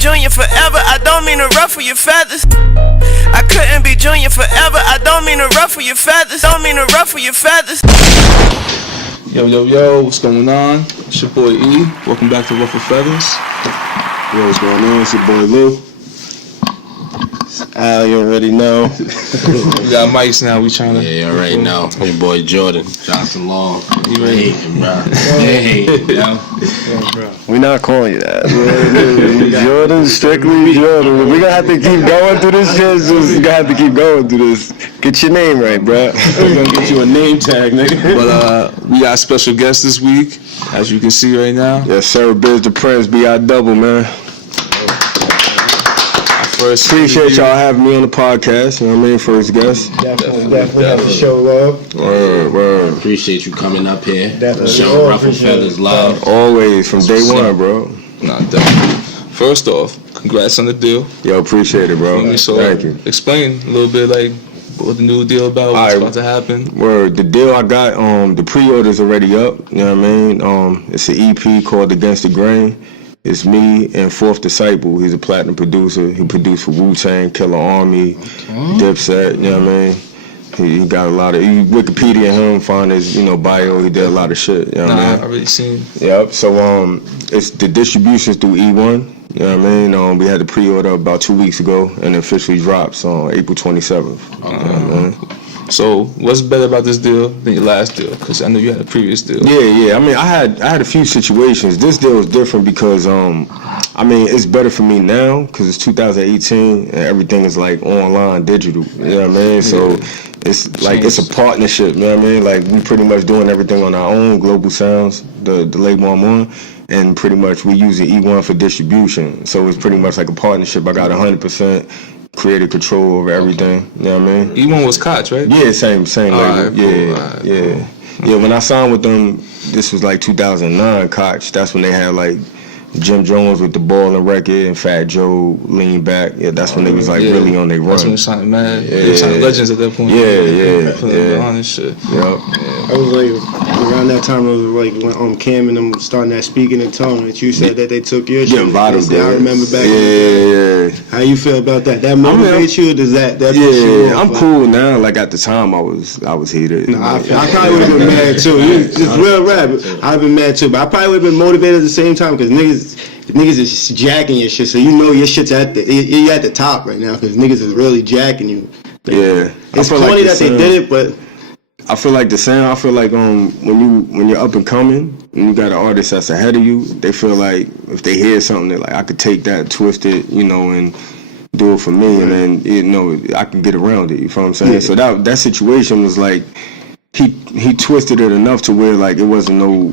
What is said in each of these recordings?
junior forever, I don't mean to ruffle your feathers. I couldn't be junior forever, I don't mean to ruffle your feathers. Don't mean to ruffle your feathers. Yo, what's going on? It's your boy E. Welcome back to Ruffled Feathers. Yo, what's going on? It's your boy Lou. Al, you already know. We got mics now. We trying to. Yeah, you already know. Your boy Jordan, Johnson Long. You ready? Hey, yo. We're not calling you that. Jordan, strictly Jordan. We're gonna have to keep going through this shit. So we're gonna have to keep going through this. Get your name right, bro. We're gonna get you a name tag, nigga. But we got a special guest this week, as you can see right now. Yes, sir. Bizz the Prince, B.I. Double, man. Appreciate y'all having me on the podcast. You know what I mean? First guest. Definitely have to show love. Word. Appreciate you coming up here. Definitely. Show Ruffled Feathers love. Always, from day one, bro. Nah, definitely. First off, congrats on the deal. Yo, appreciate it, bro. Thank you. Explain a little bit, like, what the new deal about, what's about to happen. Word, the deal I got, the pre-order's already up. You know what I mean? It's an EP called Against the Grain. It's me and Fourth Disciple. He's a platinum producer. He produced for Wu-Tang, Killer Army, Dipset, you know what I mean? He got a lot of, Wikipedia him, find his, bio, he did a lot of shit, you know what I mean? I already seen. Yep, so it's the distribution's through E1, you know what I mean? We had the pre-order about 2 weeks ago and it officially drops on April 27th. You know what I mean? So, what's better about this deal than your last deal? Because I know you had a previous deal. Yeah. I mean, I had a few situations. This deal is different because, it's better for me now because it's 2018 and everything is like online, digital. You know what I mean? So it's like it's a partnership. You know what I mean? Like we pretty much doing everything on our own. Global Sounds, the label I'm on, and pretty much we use the E1 for distribution. So it's pretty much like a partnership. I got 100%. Creative control over everything, you know what I mean? E1 was Koch, right? Yeah, same label. Right, Yeah. When I signed with them, this was like 2009, Koch. That's when they had like Jim Jones with the Ballin' record and Fat Joe Lean Back. Yeah, that's when they was like really on their run. That's when they signed Mad. They signed Legends at that point. Yeah. On this shit. Yep. I was like, around that time, I was like when Cam and them starting that speaking in tongue that you said that they took your shit. I remember back then. How you feel about that? That motivates you? Does that piss you off? I'm cool now. Like at the time, I was heated. I probably would have been mad too. Just real rap. I'd been mad too, but I probably would have been motivated at the same time because niggas is jacking your shit, so you know your shit's you're at the top right now because niggas is really jacking you. It's funny that they did it, but I feel like the same. I feel like when you're up and coming and you got an artist that's ahead of you, they feel like if they hear something, they're like, I could take that, twist it, and do it for me, and then I can get around it. You feel what I'm saying? Yeah. So that situation was like he twisted it enough to where like it wasn't no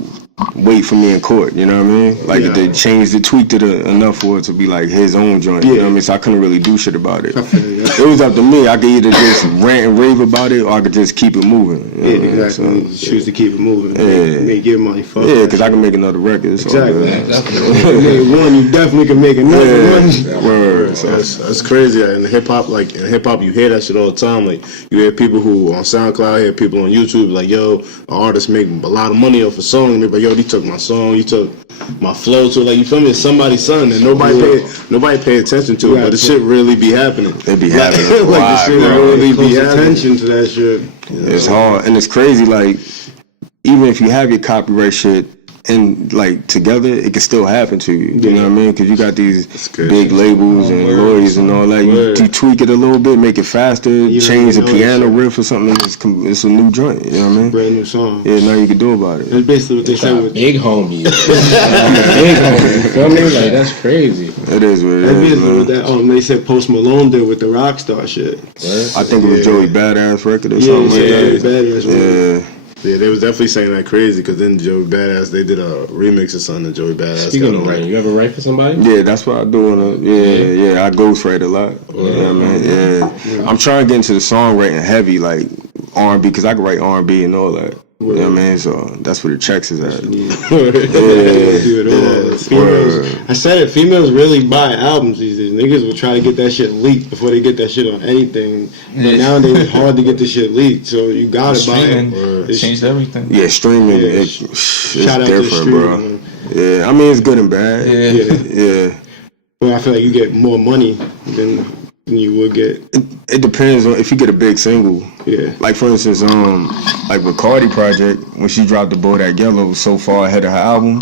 wait for me in court, you know what I mean? Like they changed it, tweaked it enough for it to be like his own joint, you know what I mean? So I couldn't really do shit about it. It was up to me. I could either just rant and rave about it or I could just keep it moving. Exactly. So, choose to keep it moving. Make your money. Fuck. Yeah, because I can make another record. Exactly. You definitely can make another one. Word. So that's crazy. In hip hop, you hear that shit all the time. Like you hear people who on SoundCloud, hear people on YouTube, like, yo, an artist make a lot of money off a song, and they're like, yo, he took my song, he took my flow to, like, you feel me? It's somebody's son, and nobody pay attention to it, but the shit really be happening. It be happening. Like the shit really be attention to that shit. It's hard and it's crazy. Like even if you have your copyright shit and like together, it can still happen to you. You know what I mean? Because you got these big labels and lawyers and all that. You tweak it a little bit, make it faster, change the piano riff or something. It's a new joint. You know what I mean? Brand new song. Yeah, nothing you can do about it. That's basically what they said with big homie. Big homie. You feel me? Like that's crazy. It is what it is. Basically what that they said Post Malone did with the Rockstar shit. I think it was Joey Badass record or something like that. Badass record. Yeah, they was definitely saying that crazy because then Joey Badass, they did a remix of something that Joey Badass. Speaking of writing, you ever write for somebody? Yeah, that's what I do. I ghostwrite a lot. You know what I mean? Yeah. I'm trying to get into the songwriting heavy, like R&B, because I can write R&B and all that. You know what I mean? So that's where the checks is at. I said it, females really buy albums these days. Niggas will try to get that shit leaked before they get that shit on anything. But nowadays it's hard to get the shit leaked, so you gotta buy it. It changed everything. Yeah, streaming, it's Shout out different, to streaming, bro. Yeah, I mean, it's good and bad. Yeah. But I feel like you get more money than you would get. It depends on if you get a big single. Yeah. Like for instance, like with Cardi Project, when she dropped the Bodak Yellow so far ahead of her album,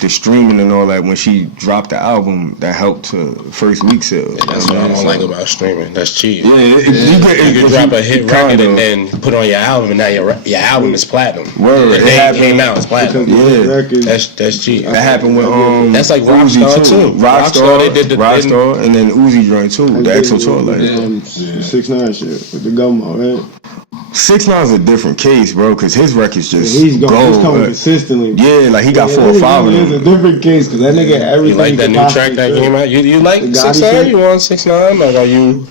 the streaming and all that, when she dropped the album, that helped to first week sales. That's what I don't like about streaming. That's cheap. Yeah, you could drop a hit record and then put on your album, and now your album is platinum. Word, the day it came out, it's platinum. Yeah, that's cheap. That happened with that's like Uzi Rockstar too. Rockstar, they did the Rockstar, and then Uzi joint too. The XO tour, like 6ix9ine shit with the Gummo, right? 6ix9ine's a different case, bro, because his records just He's coming go. consistently. Yeah, like he got 4 or 5 of them. It's a different case because that nigga everything. You like that new track that came out? You like 6ix9ine? You want 6ix9ine? Like, are you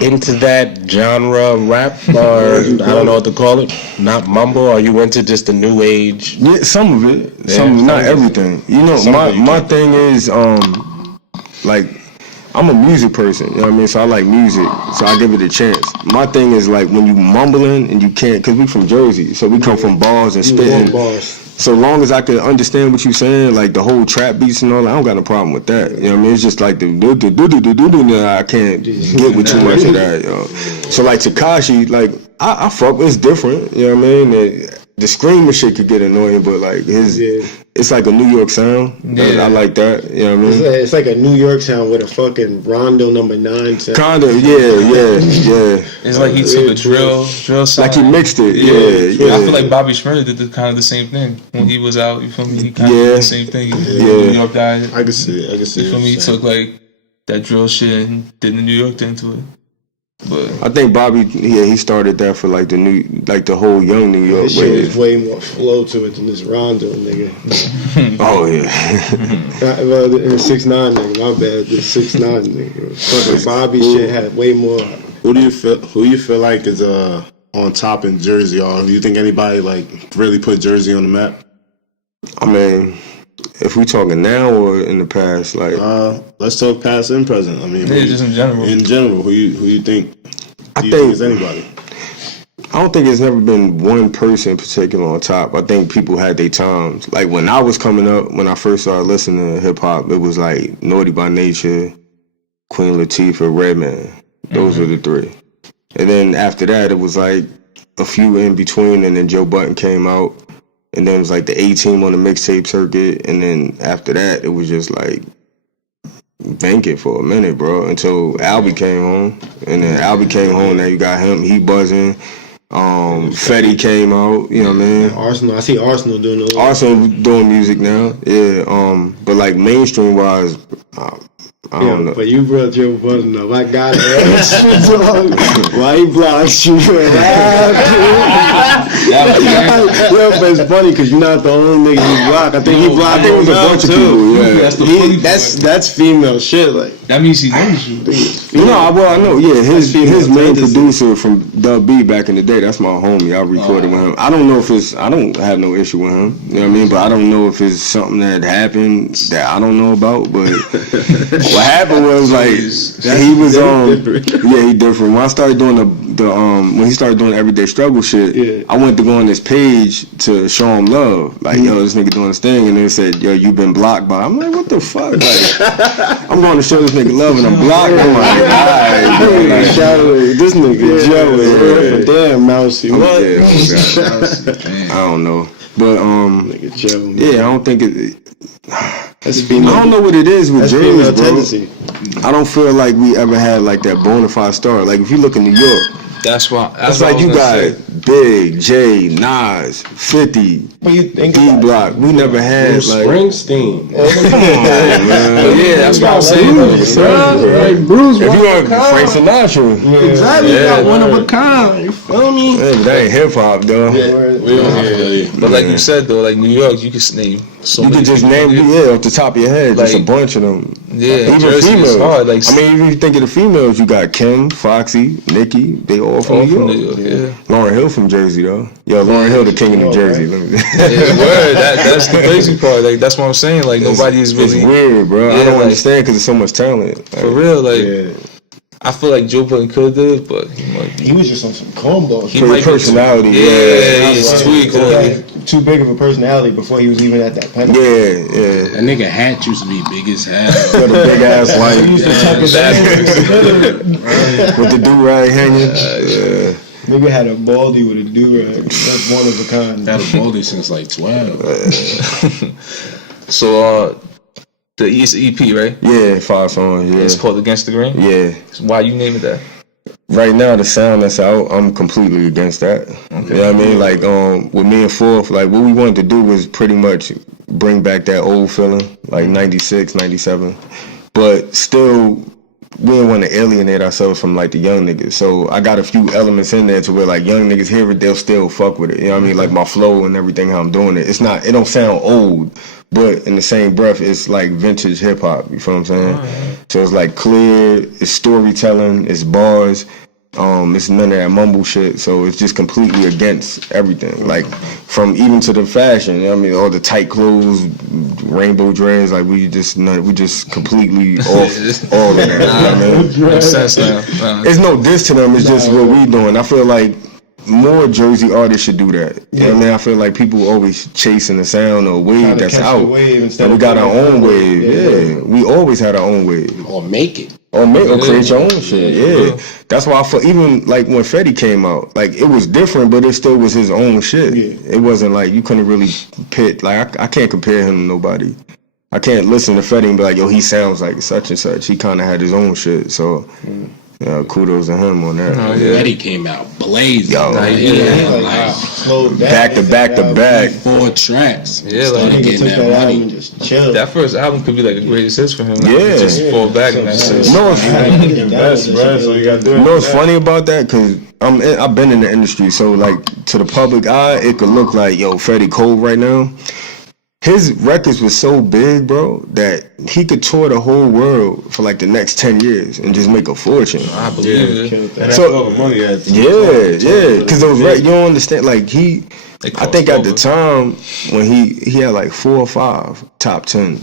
into that genre rap, or I don't know what to call it? Not mumble? Are you into just the new age? Yeah, some of it. Yeah, some not everything. You know, my thing is like, I'm a music person, you know what I mean? So I like music, so I give it a chance. My thing is like when you mumbling and you can't, cause we from Jersey, so we come from bars and spitting. So long as I can understand what you're saying, like the whole trap beats and all that, I don't got no problem with that. You know what I mean? It's just like the do I can't get with too much of that, yo. So like Tekashi, like I fuck with, it's different, you know what I mean? The screaming shit could get annoying, but like it's like a New York sound. Yeah. I like that. You know what I mean? It's like a New York sound with a fucking Rondo #9 sound. Kinda, yeah. It's like he took a drill sound. Like he mixed it. Yeah. I feel like Bobby Shmurda did kind of the same thing when he was out. You feel me? He kind of did the same thing. New York guy. I can see it. You feel me? He took like that drill shit and did the New York thing to it. But I think Bobby, he started that for like the whole young New York. This shit is way more flow to it than this Rondo nigga. Oh yeah. Well, the 6ix9ine nigga, my bad. The 6ix9ine nigga. Fucking Bobby shit had way more. Who you feel like is on top in Jersey, or do you think anybody like really put Jersey on the map? I mean, if we talking now or in the past, like let's talk past and present. I mean, just in general. In general, who you think? I think it's anybody. I don't think it's never been one person in particular on top. I think people had their times. Like when I was coming up, when I first started listening to hip hop, it was like Naughty by Nature, Queen Latifah, Redman. Those were the 3. And then after that, it was like a few in between, and then Joe Budden came out. And then it was like the A-Team on the mixtape circuit. And then after that, it was just like vacant for a minute, bro, until Albie came home. And then Albie came home, now you got him, he buzzing. Fetty came out, you know what I mean? Arsenal, I see Arsenal doing a little. Arsenal doing music now, yeah. But like mainstream wise, I don't know. But you brought Joe Budden up. I got it. Why he blocked you? Yo, but it's funny because you're not the only nigga he blocked. I think he blocked a bunch of people. Yeah. That's female shit. Like that means he knows you. I know. Yeah, his main producer from Dub B back in the day. That's my homie. I recorded with him. I don't know if I don't have no issue with him. You know what I mean? But I don't know if it's something that happened that I don't know about. But what happened was like he was he different. When I started doing when he started doing the Everyday Struggle shit, I went to go on this page to show him love. Like, yo, this nigga doing this thing, and they said, yo, you been blocked by. I'm like, what the fuck? Like, I'm going to show this nigga love, and I'm blocked. I'm like, alright, shout out this nigga Joe. Damn, Mousy. What? I don't know, but nigga Joe. Yeah, I don't think it. That's female. I don't know what it is with James, bro. Tendency. I don't feel like we ever had like that bona fide star. Like if you look in New York, that's it's like you got Big, Jay, Nas, 50, D-Block. We never had like Springsteen. Come on, man. Yeah, that's what I'm saying. Like Bruce, if you want Frank Sinatra, exactly, got one of a kind. You feel me? Yeah, but that ain't hip hop, though. But like you said though, like New York, you can name so many. You can just name off the top of your head, just a bunch of them. Yeah, even Jersey females. is hard. Like, I mean, even if you think of the females, you got Kim, Foxy, Nicki. They all from New York. Yeah. Lauryn Hill from Jersey though. Yo, Lauryn Hill, the king of New Jersey. Yeah, word. That's the crazy part. Like that's what I'm saying. Like nobody is really. It's weird, bro. I don't understand because there's so much talent. Like, for real, like. I feel like Joe Budden could have did it, but he was just on some cornball. He might personality. He's tweaked. He had too big of a personality before he was even at that penalty. Yeah. That nigga hat used to be big as hell. Got a big ass white. He used to tuck his with the do-rag hanging. Nigga had a baldy with a do-rag. That's one of a kind. Had a baldy since like 12. So, the EP, right? Yeah, 5 songs, yeah. It's called Against the Grain? Yeah. So why you name it that? Right now, the sound that's out, I'm completely against that. Okay. You know what I mean? Like, with me and Fourth, like, what we wanted to do was pretty much bring back that old feeling, like 96, 97. But still, we didn't want to alienate ourselves from, like, the young niggas. So I got a few elements in there to where, like, young niggas hear it, they'll still fuck with it. You know what I mean? Like, my flow and everything, how I'm doing it. It don't sound old. But in the same breath, it's like vintage hip hop. You feel what I'm saying? Right. So it's like clear. It's storytelling. It's bars. It's none of that mumble shit. So it's just completely against everything. Like from even to the fashion. You know what I mean? All the tight clothes, rainbow dreads. Like we just completely off all of that. You know what I mean? Makes sense now. It's no diss to them. It's just what we doing. I feel like more Jersey artists should do that. You know what I mean? I feel like people always chasing the sound or wave that's out. And we got our own wave. Yeah. We always had our own wave. Or make it. Or create your own shit. Yeah. That's why I feel even like when Fetty came out, like it was different, but it still was his own shit. Yeah. It wasn't like you couldn't really pit. Like I can't compare him to nobody. I can't listen to Fetty and be like, yo, he sounds like such and such. He kind of had his own shit. So. Kudos to him on that. Eddie came out blazing. Yo, back to back. 4 tracks. Yeah, started getting that money. Just chill. That first album could be like a greatest hit for him. Like, yeah, just fall back in that sense. You know what's funny about that? Cause I've been in the industry, so like to the public eye, it could look like yo, Freddie Cole right now. His records was so big, bro, that he could tour the whole world for like the next 10 years and just make a fortune. I believe it. And so, all the money that because those you don't understand. Like I think at the time when he had like 4 or 5 top 10.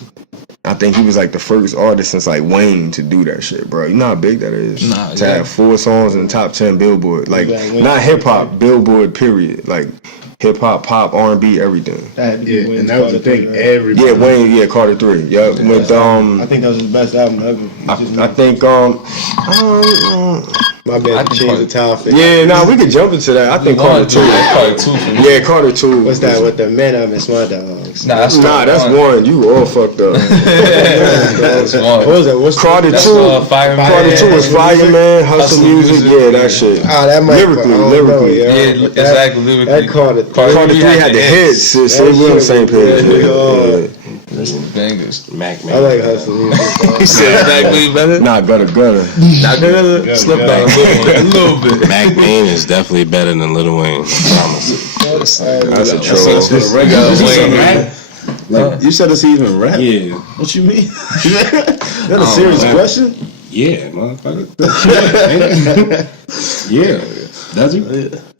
I think he was like the first artist since like Wayne to do that shit, bro. You know how big that is? To have 4 songs in the top 10 Billboard, like not hip hop, Billboard period, like. Hip hop, pop, R&B, everything. And that was the thing. Everybody. Yeah, Wayne. Carter 3. Yeah, with I think that was his best album ever. I think my bad. Change the topic. Yeah, we could jump into that. I think Carter 2. Yeah, Carter 2. What's that with the men? I miss my dogs. That's one. You all fucked up. That's one. What was that? What's Carter 2? Carter 2 was Fireman, Hustle Music. Yeah, that shit. That might lyrically. Yeah, exactly. Lyrically. That Carter 3 had the hits. So we on the same page. Bangers. Mac Man. I like Hustle Music. You said Mac Man better? Nah, gutter. Not gonna slip down a little bit. Mac Man is definitely better than Lil Wayne. I promise. That's a troll. Like, you said it's even rap? Yeah. What you mean? Is that a serious question? Yeah, motherfucker. Yeah. Does he?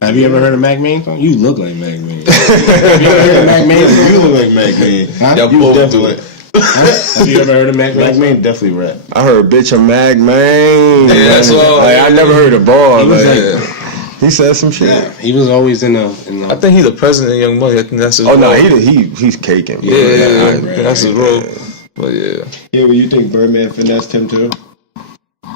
Have you ever heard of Mac Man song? You look like Mac Man. Have you ever heard of Mac Man song? You look like Mac Man. Huh? You definitely. Have you ever heard of Mac Man? Mac Man definitely rap. I heard bitch a Mag Man. Yeah, that's all. Like, I never heard a bar. He said some shit. Yeah, he was always in the. I think he's the president of Young Money. I think that's his role. No, he's caking. Bro. Yeah, that's his role. But yeah. Yeah, but you think Birdman finessed him too?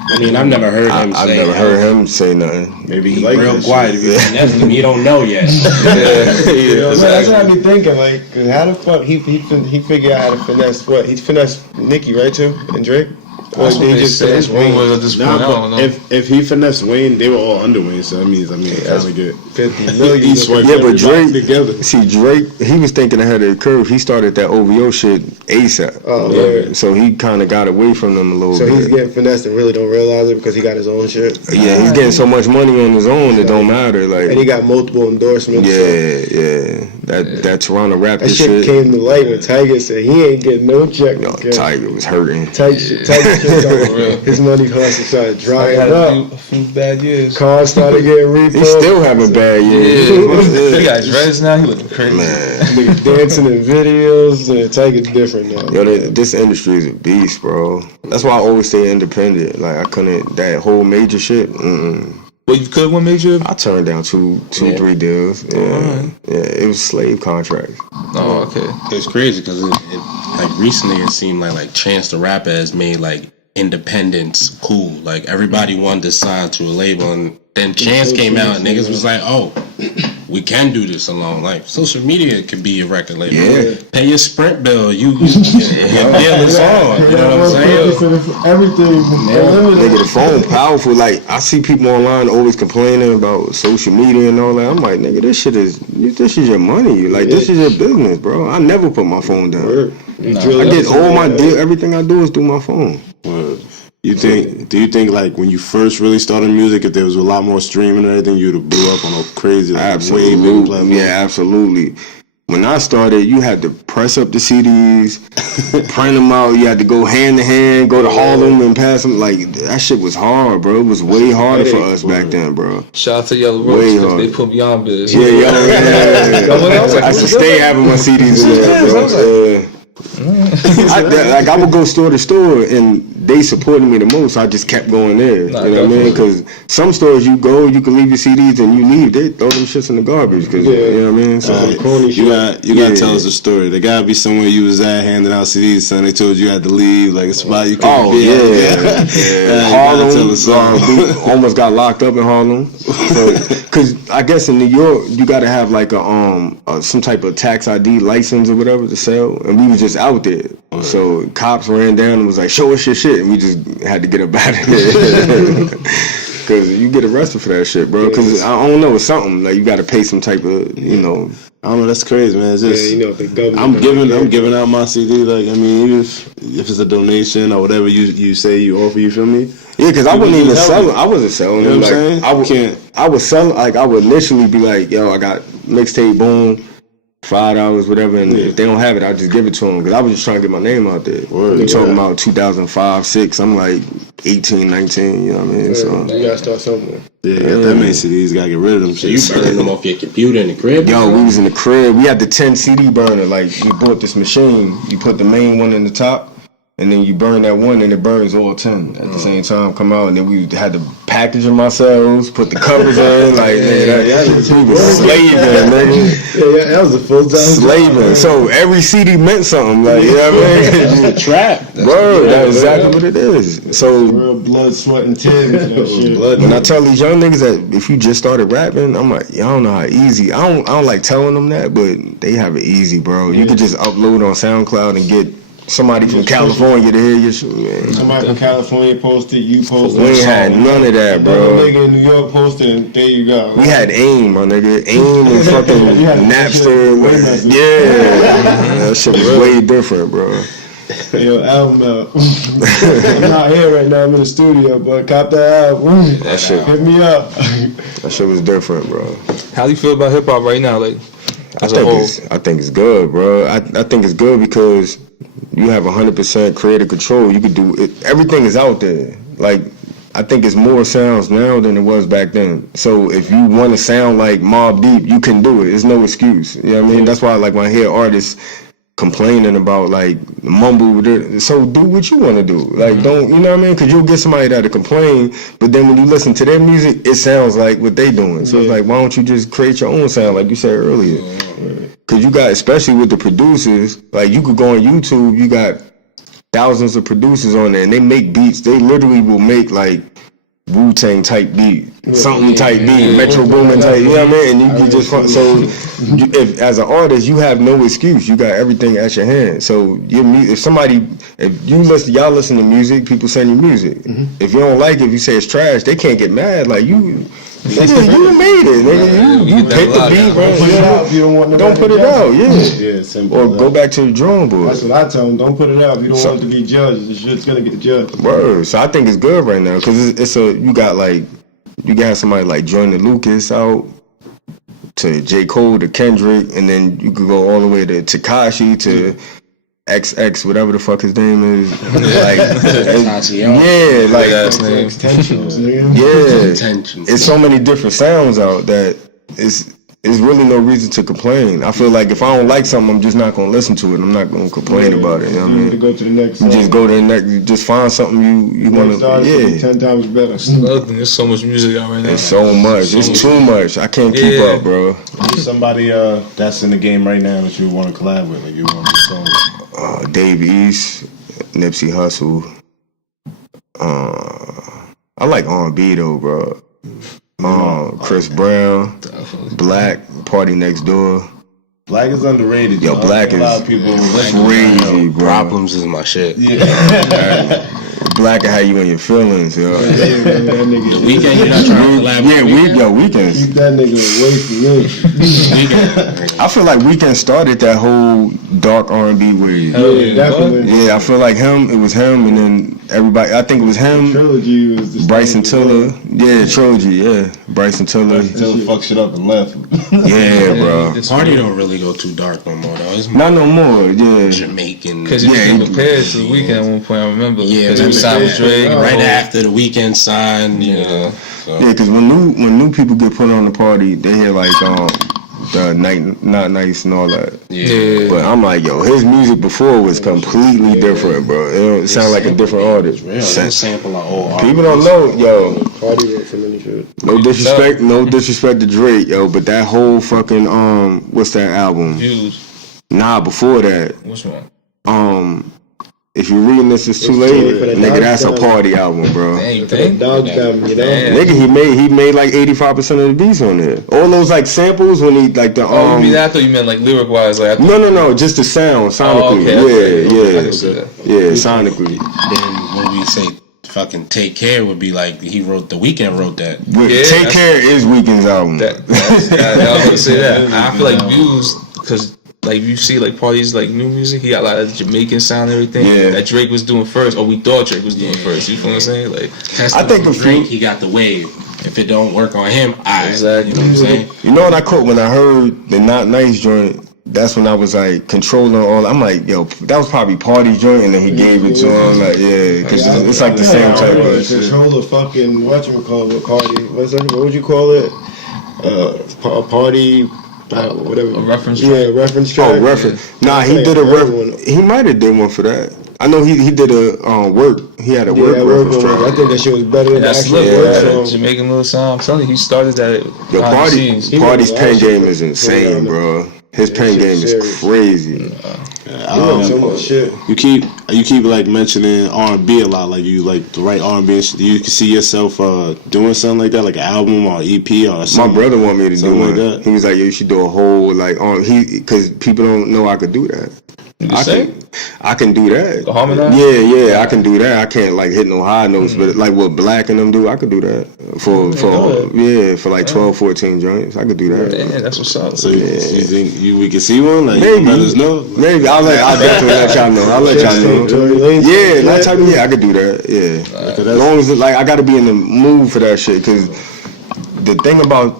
I mean, I've never heard him say. I've never heard him say nothing. Maybe he like real quiet. You don't know yet. That's what I be thinking. Like, how the fuck he figured out how to finesse what? He finessed Nicki, right, too, and Drake. Or That's what they just said. Rumors at this point. I don't know. If he finessed Wayne, they were all under Wayne, so that means kind of get 50 million. Yeah, but Drake together. See, Drake, he was thinking ahead of the curve. He started that OVO shit ASAP. Oh, yeah. So he kind of got away from them a little bit. So he's getting finessed and really don't realize it because he got his own shit. Yeah, he's getting so much money on his own, it don't matter. Like, and he got multiple endorsements. Yeah. That Toronto Raptors that shit came to light when Tiger said he ain't getting no check. No, Tiger was hurting. Tiger His money hustle started I drying had up. a few bad years. Cars started getting repoed. He's still having bad years. He got dreads now. He looking crazy. Niggas dancing in videos. Talk is different now. Yo, this industry is a beast, bro. That's why I always stay independent. Like, I couldn't, that whole major shit, Well, you could win major. I turned down two, 3 deals. Yeah, it was slave contracts. Oh, okay. It's crazy because like recently it seemed like Chance the Rapper has made like independence cool. Like everybody wanted to sign to a label, and then Chance came out and niggas was like, oh, we can do this alone. Like social media could be a record label. Yeah. Pay your Sprint bill. Your deal is on. You know what I'm saying? Everything. Nigga, the phone powerful. Like, I see people online always complaining about social media and all that. I'm like, nigga, this is your money. Like, this is your business, bro. I never put my phone down. I get all my deal. Everything I do is through my phone. Do you think like when you first really started music, if there was a lot more streaming and everything, you'd have blew up on a crazy, like, way bigger platform? Yeah, absolutely. When I started, you had to press up the CDs, print them out. You had to go hand to hand, go to Harlem and pass them. Like, that shit was hard, bro. It was way harder for us back then, bro. Shout out to Yellow Rose because they put me on Bizz. Yeah. I used to stay having my CDs in there, bro. I would go store to store and they supported me the most. I just kept going there. You know what I mean? Because some stores you go, you can leave your CDs and you leave. They throw them shits in the garbage. Cause, you know what I mean? So you gotta tell us a story. There gotta be somewhere you was at handing out CDs, son. They told you had to leave, like a spot you couldn't be at. Harlem, we almost got locked up in Harlem. Because I guess in New York you gotta have like a some type of tax ID license or whatever to sell, and we was just out there. So cops ran down and was like, "Show us your shit," and we just had to get up out of there. Cause you get arrested for that shit, bro. Cause I don't know, it's something like you got to pay some type of, I don't know. That's crazy, man. It's just, the government. I'm giving out my CD. Like, I mean, even if it's a donation or whatever you say you offer, you feel me? Yeah, cause I wasn't even selling. I wasn't selling. You know what I'm saying? I was selling. Like, I would literally be like, "Yo, I got mixtape, boom, $5, whatever," and if they don't have it, I just give it to them. Cause I was just trying to get my name out there. You talking about 2005, 6? I'm like 18, 19. You know what I mean? So you gotta start somewhere. Yeah, that many CDs. Gotta get rid of them. So you burning them off your computer in the crib? Yo, we was in the crib. We had the 10 CD burner. Like, we bought this machine. You put the main one in the top, and then you burn that one, and it burns all 10 at the same time. Come out, and then we had to package them ourselves, put the covers in. Like, we was slaving, nigga. Yeah, that was a full time slaving. So every CD meant something. Like, you know what I mean? It's a trap. Bro, that's exactly what it is. So real blood, sweat, and tears. That shit. When I tell these young niggas that if you just started rapping, I'm like, y'all don't know how easy. I don't like telling them that, but they have it easy, bro. You could just upload on SoundCloud and get somebody from California to hear your shit, man. Somebody from California posted, you posted. We ain't had none of that, bro. Another nigga in New York posted, and there you go. We had AIM, my nigga. AIM and fucking Napster. Yeah. That shit was way different, bro. Yo, album out. I'm not here right now. I'm in the studio, but cop that album. That shit. Hit me up. That shit was different, bro. How do you feel about hip hop right now, like as a whole? I think it's good, bro. I think it's good because you have 100% creative control. You could do it. Everything is out there. Like, I think it's more sounds now than it was back then. So if you want to sound like Mobb Deep, you can do it. There's no excuse. You know what I mean? That's why, like, when I hear artists complaining about, like, mumble, so do what you want to do. Like, don't, you know what I mean? Because you'll get somebody that'll complain, but then when you listen to their music, it sounds like what they doing. So it's like, why don't you just create your own sound, like you said earlier? Because you got, especially with the producers, like, you could go on YouTube, you got thousands of producers on there, and they make beats. They literally will make, like, Wu-Tang type beat, something type beat, Metro Boomin type, you know what I mean? And you can just, so if as an artist, you have no excuse. You got everything at your hand. So if y'all listen to music, people send you music. If you don't like it, if you say it's trash, they can't get mad. Like, you made it, nigga. You pick the beat, bro. Don't put it out if you don't want Don't put it out, Yeah, simple. Or go back to the drawing board. That's what I tell them. Don't put it out if you don't want it to be judged. The shit's gonna get judged. Word. So I think it's good right now because you got somebody like Jordan Lucas out to J. Cole to Kendrick, and then you could go all the way to Tekashi to XX, whatever the fuck his name is. Like, Tensions, nigga. It's so many different sounds out that it's really no reason to complain. I feel like if I don't like something, I'm just not gonna listen to it. I'm not gonna complain about it. You know what I mean? To go to the next. You just go to the next. You just find something you want to. 10 times better. There's so much music out right now. It's so much. It's too much. I can't keep up, bro. Somebody that's in the game right now that you want to collab with, like you want to song. Dave East, Nipsey Hussle. I like R&B though, bro. Chris Brown, Black, Party Next Door. Black is underrated. Yo, Black is crazy, bro. Problems is my shit. Yeah. Black will have you in your feelings, yo. The Weeknd, you're not trying to collab. Weeknd. Keep that nigga away from me. I feel like Weeknd started that whole dark R&B wave. Definitely. Yeah, I feel like it was him, and then everybody. I think it was him. Trilogy was the Bryson Tiller. Yeah, Trilogy. Yeah, Bryson Tiller. Tiller fucked shit up and left. Yeah, bro. Party don't really go too dark no more though. It's Not no more. Yeah. Jamaican. Because he became compared to the Weeknd at one point, I remember. Yeah, because he signed with Drake. Right after the Weeknd signed, you know. So. Yeah, because when new people get put on the party, they hear like the Not Nice and all that. Yeah. But I'm like, yo, his music before was completely different, bro. It sound like a different artist. Sample of old people don't know, yo. Party wrote so many shit. No disrespect to Drake, yo, but that whole fucking what's that album? Views. Nah, before that. Which one? If you're reading this, it's too late. Nigga, that's a party album, bro. Dang, you think? Dog them, you know. Nigga, he made like 85% of the beats on there. All those like samples when he like the Oh, you mean that? I thought you meant like lyric wise, like. No, just the sound sonically. Yeah, sonically. Then when we say fucking Take Care would be like the Weeknd wrote that. Take Care is Weeknd's album. I was gonna say that. I feel like Views, because like you see like parties like new music, he got a lot of Jamaican sound and everything that Drake was doing first, or we thought Drake was doing first. You feel what I'm saying? Like, I think with Drake, he got the wave. If it don't work on him, exactly. You know what I'm saying? You know what I caught when I heard the Not Nice joint? That's when I was like controlling all. I'm like, yo, that was probably Party joint, and then he gave it to him. Like, yeah, because it's like the same type of shit. Control the fucking whatchamacallit party. What would you call it? Party. Whatever. A reference track? Yeah, reference track. Oh, reference. Nah, he did a reference. He might have did one for that. I know he did a work. He had a work reference track. I think that shit was better than that's actually. Jamaican little sound. I'm telling you, he started that. Yo, Party's pen game is insane, bro. His pen game is crazy. So much shit. You keep like mentioning R&B a lot, like you like the right R&B. You can see yourself doing something like that, like an album or EP or something. My brother wanted me to do one. Like that. He was like, "Yo, you should do a whole like on because people don't know I could do that." I can do that. Harmonize? Yeah, I can do that. I can't like hit no high notes, but like what Black and them do, I could do that for like 12, 14 joints. I could do that. Yeah, that's what's up. So you think we can see one? Like, maybe. Let us know. Maybe I'll definitely let y'all know. I'll let y'all know. Yeah, I could do that. Yeah, as long as like I got to be in the mood for that shit. Because the thing about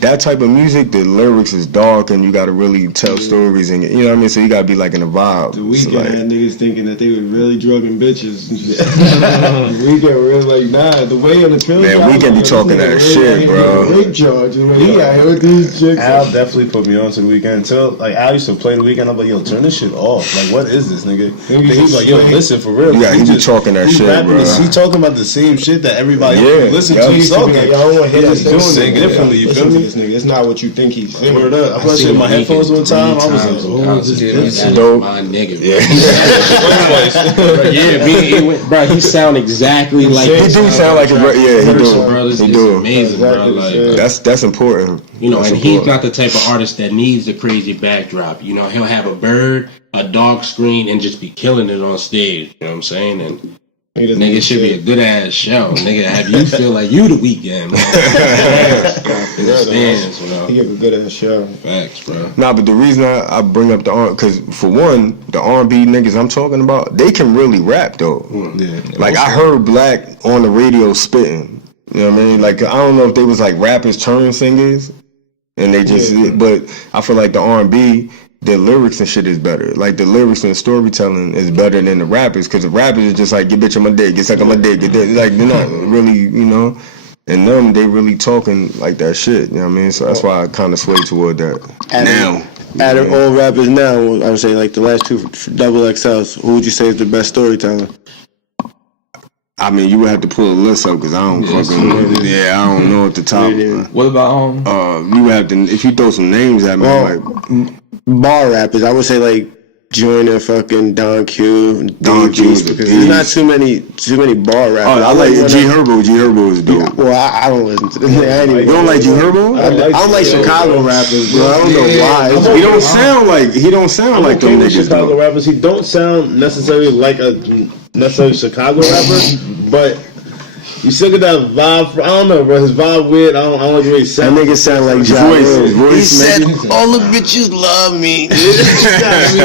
that type of music, the lyrics is dark and you gotta really tell stories and you know what I mean. So you gotta be like in a vibe. The Weeknd had niggas thinking that they were really drugging bitches. The Weeknd was like, nah. The way on the Trilogy, man, Weeknd be talking that shit, bro. Rape charges when he out here with these chicks. Al definitely put me on to the Weeknd until like Al used to play the Weeknd. I'm like, yo, turn this shit off. Like, what is this nigga? He's like, yo, listen for real. Yeah, he be talking that shit, bro. He talking about the same shit that everybody listen to. He's talking. Y'all don't want to hear this doing it differently. You feel me? This nigga, it's not what you think he's saying. I put shit in my headphones one time. I was like, this dope. My nigga. Bro, he sound exactly like. He do sound like a he do. Bro, this is amazing, bro. Like, that's important. You know, and he's not the type of artist that needs a crazy backdrop. You know, he'll have a bird, a dog screen, and just be killing it on stage. You know what I'm saying? And nigga, should be a good ass show. Nigga, have you feel like you the Weeknd, man. He give a good ass show. Facts, bro. Nah, but the reason I bring up the R, because for one, the R&B niggas I'm talking about, they can really rap though. Yeah. Like I heard Black on the radio spitting. You know what I mean? Like I don't know if they was like rappers turned singers, and they just. But I feel like the R&B, their lyrics and shit is better. Like the lyrics and the storytelling is better than the rappers, because the rappers is just like, get bitch on my dick, get suck on my dick, get this. Like they're not really, you know. And them, they really talking like that shit. You know what I mean? So that's why I kind of sway toward that Out of all rappers now, I would say like the last two double XLs, who would you say is the best storyteller? I mean, you would have to pull a list up because I don't I don't know at the top. What about you would have to, if you throw some names at me, like bar rappers, I would say like Joyner, fucking Don Q, Don Q, because there's not too many bar rappers. I like G Herbo. G Herbo is dope. Well, I don't listen to them. You don't like G Herbo? I don't like Chicago rappers, bro. I don't know why. He don't sound like them niggas. Chicago rappers. He don't sound necessarily like a Chicago rapper, but you still get that vibe. I don't know, bro. His vibe weird. I don't like the way he sounds. That nigga sound like He said, all the bitches love me. Let me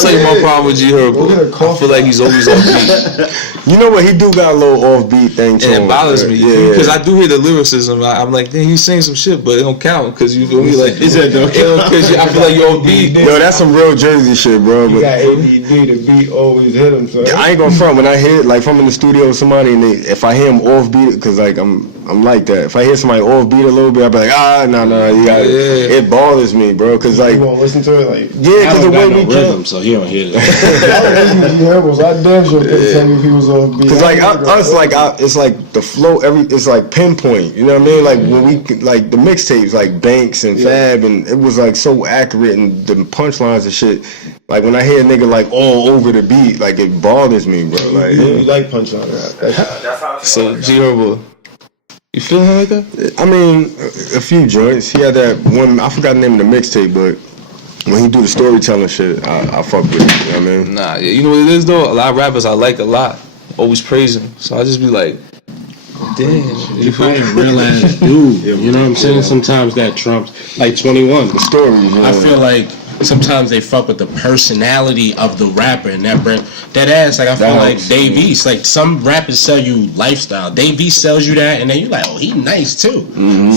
tell you my problem with G Herbo. I feel like he's always off beat. You know what? He do got a little offbeat thing to him. And it bothers me because I do hear the lyricism. I'm like, damn, he's saying some shit, but it don't count because you feel me? Like, he said don't count because I feel like you're offbeat. Yo, that's some real Jersey shit, bro. You got ADD. The beat always hit him. So I ain't gonna front when I hear like from in the studio with somebody, and if I hear him offbeat, because like I'm like that. If I hear somebody offbeat a little bit, I'll be like, no, you got it. It bothers me, bro. Because like you won't listen to it, like because the way we rhythm, so he don't hear it. I damn sure couldn't tell you if he was offbeat. Because like us, like it's like the flow, it's like pinpoint. You know what I mean? Like when we like the mixtapes, like Banks and Fab, and it was like so accurate and the punchlines and shit. Like when I hear a nigga like all over the beat, like it bothers me, bro. Like you like punchline rap. So G Herbo, you feel him like that? I mean, a few joints. He had that one. I forgot the name of the mixtape, but when he do the storytelling shit, I fuck with it. You know what I mean? Nah, yeah. You know what it is though? A lot of rappers I like a lot always praise him, so I just be like, damn. You probably a real ass dude. You know what I'm saying? Sometimes that trumps like 21. The story. I feel like sometimes they fuck with the personality of the rapper and that ass. Like I feel like Dave East. Like some rappers sell you lifestyle. Dave East sells you that, and then you like, oh, he nice too.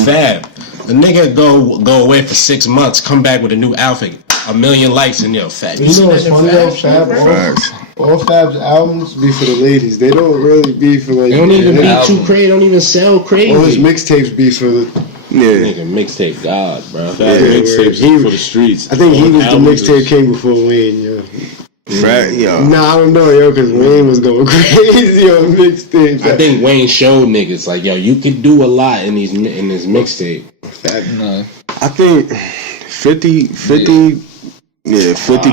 Fab. The nigga go away for 6 months, come back with a new outfit, 1 million likes, and Fab. You know what's funny though? Fab. All Fab's albums be for the ladies. They don't really be for like. They don't even be too crazy. They don't even sell crazy. All his mixtapes be for the. Nigga, mixtape God, bro. Mixtapes for the streets. I think he was the mixtape king before Wayne, yo. Nah, I don't know, yo, because Wayne was going crazy on mixtapes. I think Wayne showed niggas like, yo, you could do a lot in this mixtape. I think 50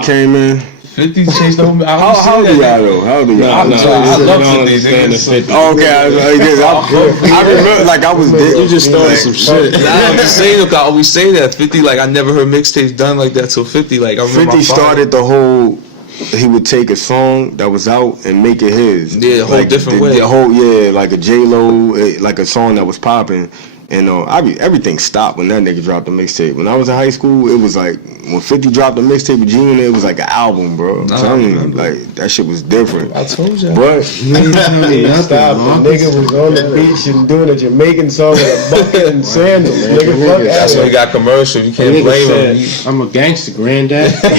came in. 50 chased the whole. How old are y'all though? How old are y'all? I love 50. Nigga. I remember like I was there. You just started some shit. Nah, I'm just saying. Look, I always say that 50. Like I never heard mixtapes done like that till 50. Like I remember 50 started the whole. He would take a song that was out and make it his. Yeah, a whole different way. The whole like a J-Lo, like a song that was popping. And everything stopped when that nigga dropped the mixtape. When I was in high school, it was like when 50 dropped the mixtape with G-Unit, it was like an album, bro. I'm telling you, like that shit was different. I told you. But stop. The nigga was on the beach and doing a Jamaican song with a bucket and sandals. Nigga, fuck that's when he got commercial. You can't blame him. I'm a gangster, granddad. 50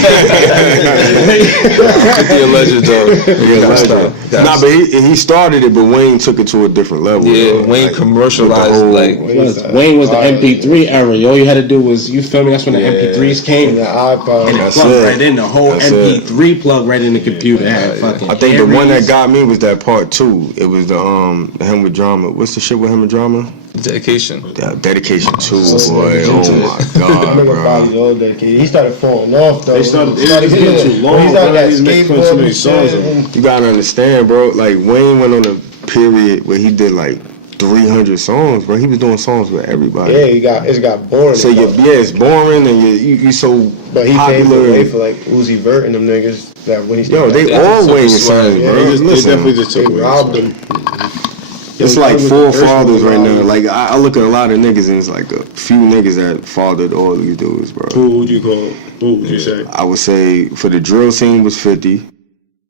a legend though. Nah, but he started it, but Wayne took it to a different level. Yeah, Wayne commercialized like. Wayne was the MP3 era. All you had to do was, you feel me? That's when the MP3s came. The iPod. And it plugged right in. The whole MP3 plug right in the computer. I think the one that got me was that part 2. It was the him with drama. What's the shit with him with drama? Dedication. Dedication 2, boy. Oh my god, bro. He started falling off though. It started getting too long. He's on that skateboard. You gotta understand, bro. Like Wayne went on a period where he did like 300 songs, bro. He was doing songs with everybody. Yeah, it's got boring. So it's boring, and you so but he popular. paved the way for like Uzi Vert and them niggas that when he started. They always songs, bro. They definitely just took away. Robbed him. It's like 4 fathers right now. Like I look at a lot of niggas, and it's like a few niggas that fathered all these dudes, bro. Who would you call? Who would you say? I would say for the drill scene was 50,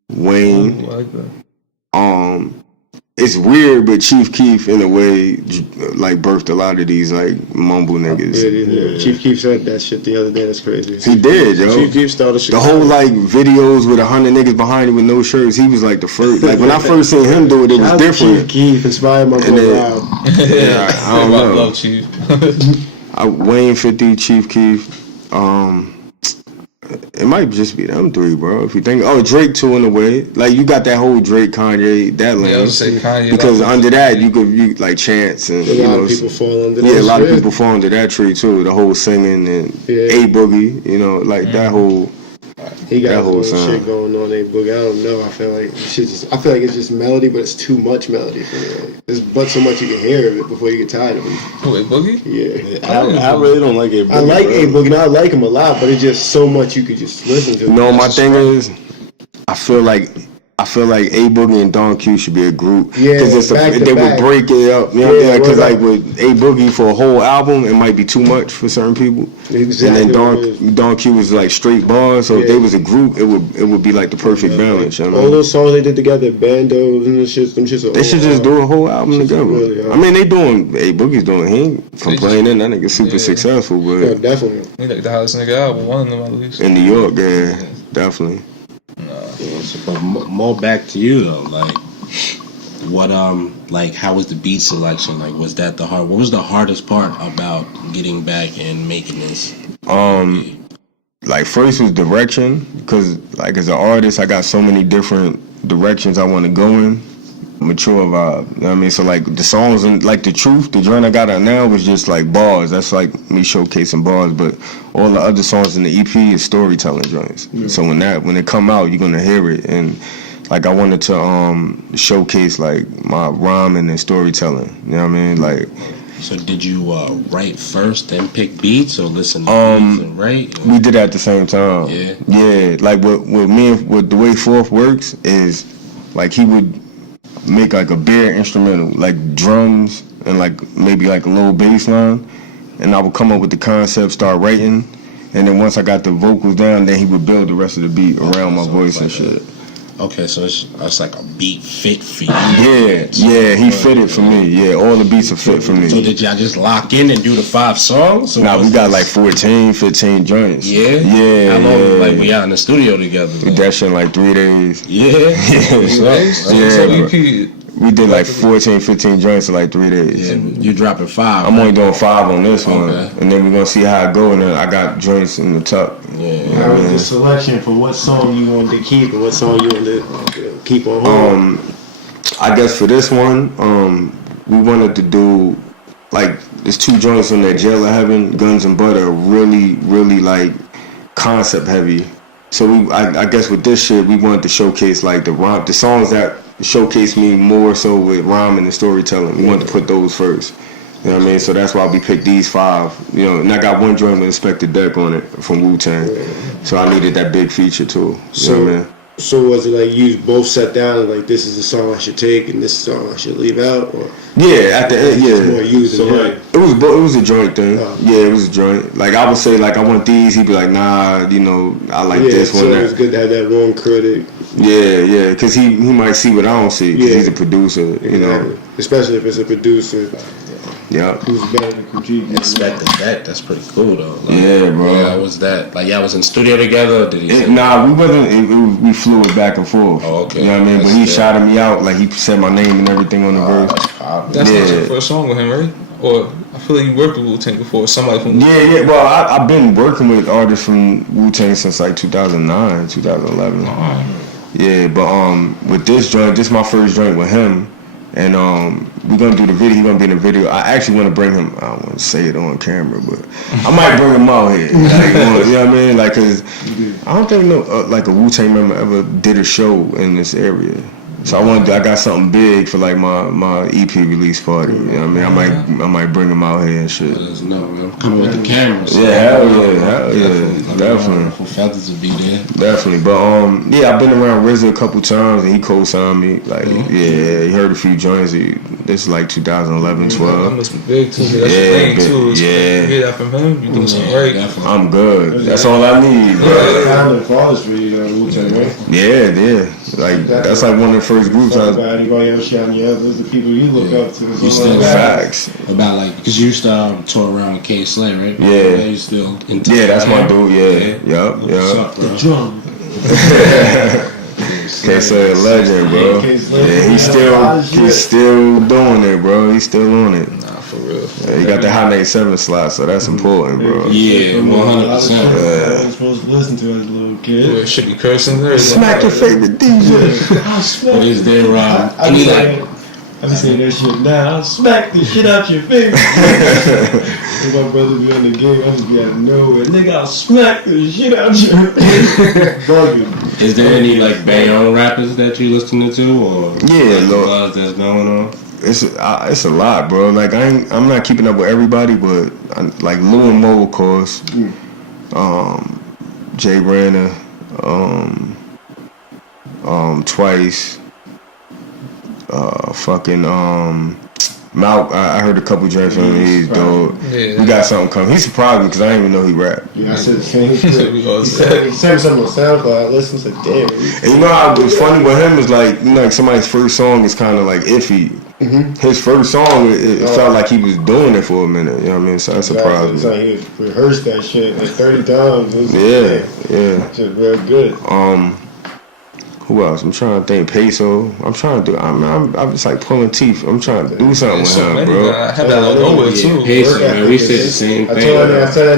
Wayne, it's weird, but Chief Keef in a way like birthed a lot of these like mumble niggas. Yeah. Chief Keef said that shit the other day. That's crazy. He did, yo. Chief Keef started the whole like videos with 100 niggas behind him with no shirts. He was like the first. Like when I first seen him do it, it was different. Chief Keef inspired my boy Rob. Yeah, I don't know. Love Chief. Wayne 50, Chief Keef. It might just be them three, bro. If you think, Drake too in a way. Like you got that whole Drake, Kanye, that lane. Yeah, I was say Kanye. Because under that you like Chance and A lot of people fall under that. Yeah, a lot of people fall under that tree too. The whole singing and A Boogie, like that whole. He got that whole shit going on. A Boogie. I don't know. I feel like it's just melody, but it's too much melody for me. Like, there's but so much you can hear of it before you get tired of it. Who, A Boogie? Yeah. I really don't like A Boogie. I like A Boogie. And I like him a lot, but it's just so much you could just listen to. No, my thing is, I feel like A Boogie and Don Q should be a group. Yeah, because they would break it up. You know what I'm saying? Because like with A Boogie for a whole album, it might be too much for certain people. Exactly. And then Don Q was like straight bars. So if they was a group, it would be like the perfect balance. You know? All those songs they did together, bandos and them shits. They should just do a whole album together. Really, I mean, they doing A Boogie's doing. He ain't complaining. That nigga super successful, but yeah, definitely. He like the hottest nigga album. One of them at least. In New York, yeah, definitely. But more back to you though, like what like how was the beat selection? Like was that what was the hardest part about getting back and making this? Like first was direction, because like as an artist I got so many different directions I want to go in. Mature vibe, you know what I mean? So like the songs and like the truth, the joint I got out now was just like bars. That's like me showcasing bars, but all the other songs in the EP is storytelling joints. Yeah. So when it come out, you're gonna hear it. And like I wanted to showcase like my rhyming and storytelling. You know what I mean? Like. So did you write first, then pick beats, or listen to beats and write? We did that at the same time. Yeah. Yeah. Like with me, with the way Fourth works is like he would make like a bare instrumental, like drums and like maybe like a little bass line, and I would come up with the concept, start writing, and then once I got the vocals down, then he would build the rest of the beat around my voice and shit. Okay, so it's like a beat fit for you. Yeah, he fitted for me. Yeah, all the beats are fit for me. So did y'all just lock in and do the 5 songs? Nah, we got like 14, 15 joints. Yeah? Yeah. How long like we out in the studio together? We did that shit in like 3 days. Yeah? We did like 14, 15 joints in like 3 days. Yeah, you dropping 5. I'm only doing 5 on this one, and then we're gonna see how it go. And then I got joints in the top. Yeah. How was the selection for what song you wanted to keep and what song you wanted to keep on hold? I guess for this one, we wanted to do like there's 2 joints on there. Jail of Heaven, Guns and Butter, really, really like concept heavy. So I guess with this shit, we wanted to showcase like the songs that showcase me more so with rhyming and storytelling. We wanted to put those first. You know what I mean? So that's why we picked these 5. You know, and I got one joint with Inspector Deck on it from Wu-Tang. So I needed that big feature too. You know what I mean? So was it like you both sat down and like this is the song I should take and this song I should leave out? Or yeah, at the end, yeah. More used than it was a joint thing. Yeah, it was a joint. Like I would say, like I want these. He'd be like, nah, you know, I like this one. So it was good to have that one critic. Yeah, because he might see what I don't see. Because he's a producer, you know. Especially if it's a producer. Yeah. Who's better to critique? Expected that. That's pretty cool though. Like, yeah, bro. Yeah, was that? Like y'all was in studio together? Or did he? Nah, we wasn't. We flew it back and forth. Oh, okay. You know what I mean? But he shouted me out. Like he said my name and everything on the verse. That's not your first song with him, right? Or I feel like you worked with Wu-Tang before. Somebody from Yeah. Well, I've been working with artists from Wu-Tang since like 2009, 2011. Yeah, but with this joint, this is my first joint with him. And we're gonna do the video. He's gonna be in the video. I actually want to bring him. I don't want to say it on camera, but I might bring him out here. Like, you know what I mean? Like, cause I don't think like a Wu-Tang member ever did a show in this area. So I got something big for like my EP release party. You know what I mean? I might bring him out here and shit. Come with the cameras. Yeah, hell yeah, definitely. For Feathers to be there. Definitely, but I've been around RZA a couple times and he co-signed me. Like, he heard a few joints. This is like 2011, 12. That must be big too. That's your thing too. You hear that from him? You doing something right? I'm good. That's all I need, bro. Kind of flawless for you, Wu-Tang, right? Yeah. Like that's like one of the first groups I was. Anybody else shouting you out? Those are the people you look up to. You still facts about like because you used to tour around with K Slay, right? Yeah. You still in touch. Yeah, that's my dude. Yeah. What's up, bro? The drum. Can't say a legend, bro. Yeah, he's still doing it, bro. He's still on it. Nah, for real. Yeah, he got the hot 97 slot, so that's important, bro. Yeah, 100%. I was supposed to listen to as a little kid. It should be cursing there. Smack your favorite DJ. I'll smack. But is there any like? I be saying that shit now. I'll smack the shit out your face. If my brother be on the game, I'll just be out of nowhere. Nigga, I'll smack the shit out your face. Bugging. Is there any like Bayonne rappers that you listening to, or Yeah, Lord. buzz that's going on? It's a lot, bro. Like I'm not keeping up with everybody, but like Lou and Mo, of course. Jay Branner, Twice. Malk, I heard a couple joints from him. He's dope. Yeah. We got something coming. He surprised me because I didn't even know he rapped. Yeah, I said the same shit. He sent me something on SoundCloud. I listened to damn. And you know how what's funny with him is like, you know, like somebody's first song is kind of like iffy. Mm-hmm. His first song, it felt like he was doing it for a minute. You know what I mean? So that surprised me. It's like he rehearsed that shit like 30 times. Yeah. Shit real good. Who else? I'm trying to think. Peso. I'm trying to do. I'm just like pulling teeth. I'm trying to do something with him, bro. I had that out of nowhere too. Peso, man, we said the same thing. I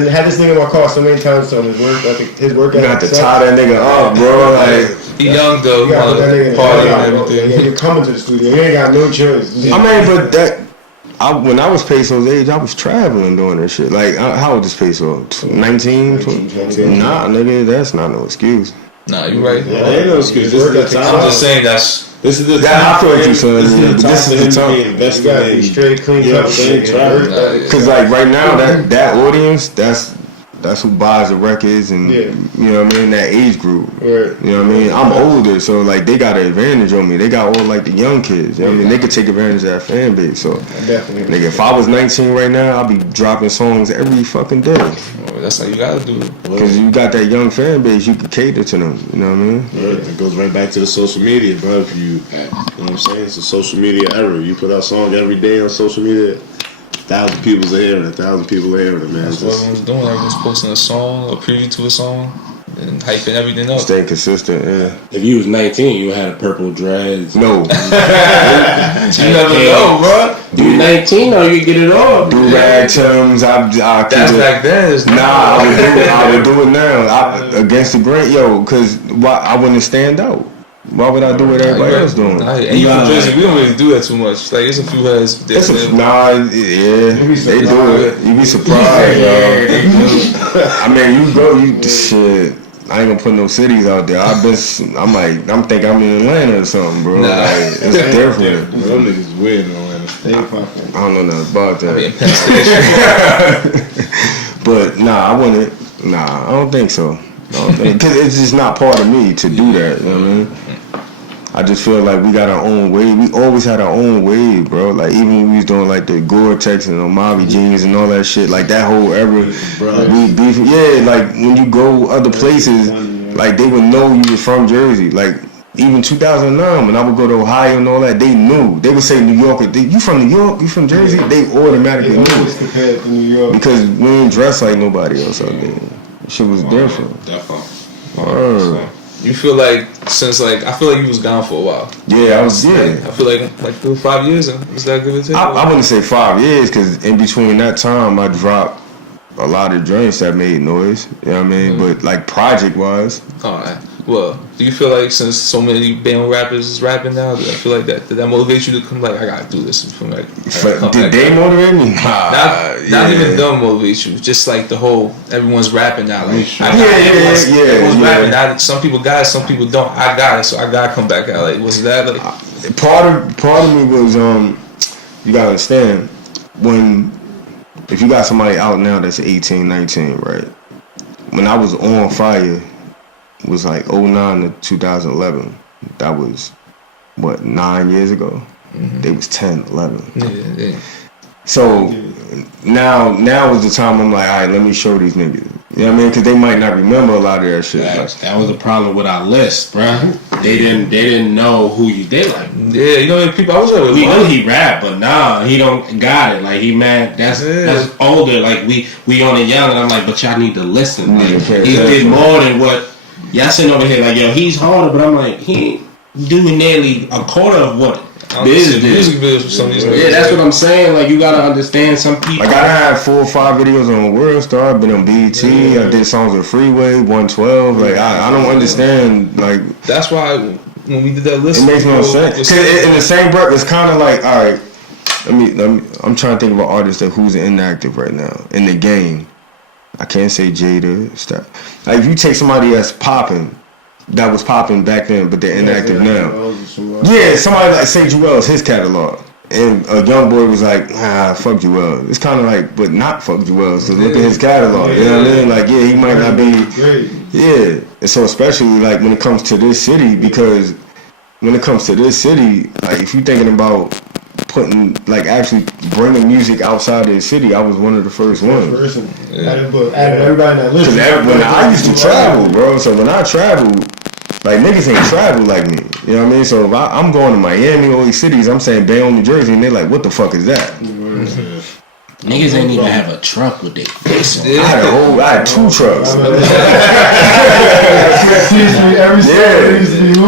had this nigga in my car so many times on his work. I think his work. You got to tie that nigga up, bro. Like he young though. You got to put that nigga in the party car, and bro. everything. Yeah, you're coming to the studio. You ain't got no choice. I mean, but when I was Peso's age, I was traveling doing that shit. Like, how old is Peso? 19? 20? Nah, nigga, that's not no excuse. Nah, you right. Yeah, ain't no excuse. This is the time. I'm just saying this is the time. I feel like you said this is the time. You gotta be straight, clean, because like right now, that audience, that's who buys the records and you know what I mean, that age group. Right. You know what I mean? I'm older, so like they got an advantage on me. They got all like the young kids. You know what I mean? They could take advantage of that fan base. So definitely. Nigga, if I was 19 right now, I'd be dropping songs every fucking day. That's how you gotta do it. Because you got that young fan base, you can cater to them. You know what I mean? Yeah, it goes right back to the social media, bro. If you know what I'm saying? It's a social media era. You put out songs every day on social media, 1,000 people are hearing it. 1,000 people are hearing it, man. That's what everyone's doing. Everyone's posting a song, a preview to a song, and hyping everything up. Stay consistent, yeah. If you was 19, you had a purple dreads. No. You never know, bro. You 19, or you get it all. Do rag terms. That's back then. Nah, I would do it now. Against the grain, because why I wouldn't stand out. Why would I do what everybody else doing? And you from Jersey, we don't really do that too much. Like, there's a few heads. They do it. You be surprised, yo. I mean, shit. I ain't gonna put no cities out there. I'm thinking I'm in Atlanta or something, bro. Nah. Like, it's different. Them niggas weird in Atlanta. I don't know nothing about that. I mean, Penn Station. But I wouldn't. I don't think so. Because it's just not part of me to do that. You know what I mean? I just feel like we got our own way. We always had our own way, bro. Like, even when we was doing like the Gore-Tex and Omari jeans and all that shit, like that whole era, we beefing. Yeah, like when you go other places, like they would know you was from Jersey. Like even 2009, when I would go to Ohio and all that, they knew. They would say New York. You from New York? You from Jersey? They automatically knew. Because we ain't dressed like nobody else out there. Shit was different. Definitely. You feel like I feel like you was gone for a while. Yeah, I was. Yeah, I feel like 5 years. Is that good to take? I wouldn't say 5 years because in between that time I dropped a lot of joints that made noise. You know what I mean? But like project wise. Alright. Well, do you feel like since so many band rappers is rapping now, I feel like that motivate you to come like I gotta do this? Did they motivate me? Not even them motivate you. Just like the whole everyone's rapping now. Like everyone's rapping now. Some people got it, some people don't. I got it, so I gotta come back out. Like was that like part of me was you gotta understand if you got somebody out now that's 18, 19, right? When I was on fire. Was like 09 to 2011. That was 9 years ago. Mm-hmm. They was 10, 11. Yeah. So now is the time I'm like, all right, let me show these niggas. You know what I mean? Because they might not remember a lot of that shit. That was the problem with our list, bruh. They didn't know who you did like. Yeah, you know, people. I was like, we knew he rap, but nah, he don't got it. Like he mad. That's older. Like we on it young, and I'm like, but y'all need to listen. Like, he did more than what y'all sitting over here. Like yo, he's harder, but I'm like, he ain't doing nearly a quarter of what Bizz did. Music videos for some of these niggas. Yeah, that's what I'm saying. Like you gotta understand some people. Like I had 4 or 5 videos on World Star. I've been on BET. I did songs with Freeway 112. Like I don't understand. Like that's why when we did that list, it makes no sense. Cause in the same breath, it's kind of like, all right. Let me. I'm trying to think of an artist who's inactive right now in the game. I can't say Jada. Stuff. Like if you take somebody that's popping. That was popping back then, but they're inactive now. Yeah, somebody like say Joel's his catalog, and a young boy was like, fuck Joel. It's kind of like, but not fuck Joel. So look at his catalog. You know what I mean? Like, yeah, he might not be. Yeah, and so especially like when it comes to this city, because when it comes to this city, like if you're thinking about putting like actually bringing music outside of the city, I was one of the first ones. Everybody that listens. Because when I used to travel, bro, so when I traveled, like niggas ain't travel like me. You know what I mean? So if I'm going to Miami, all these cities, I'm saying Bayonne, New Jersey, and they're like, what the fuck is that? Niggas ain't even have a truck with their face on. I had 2 trucks.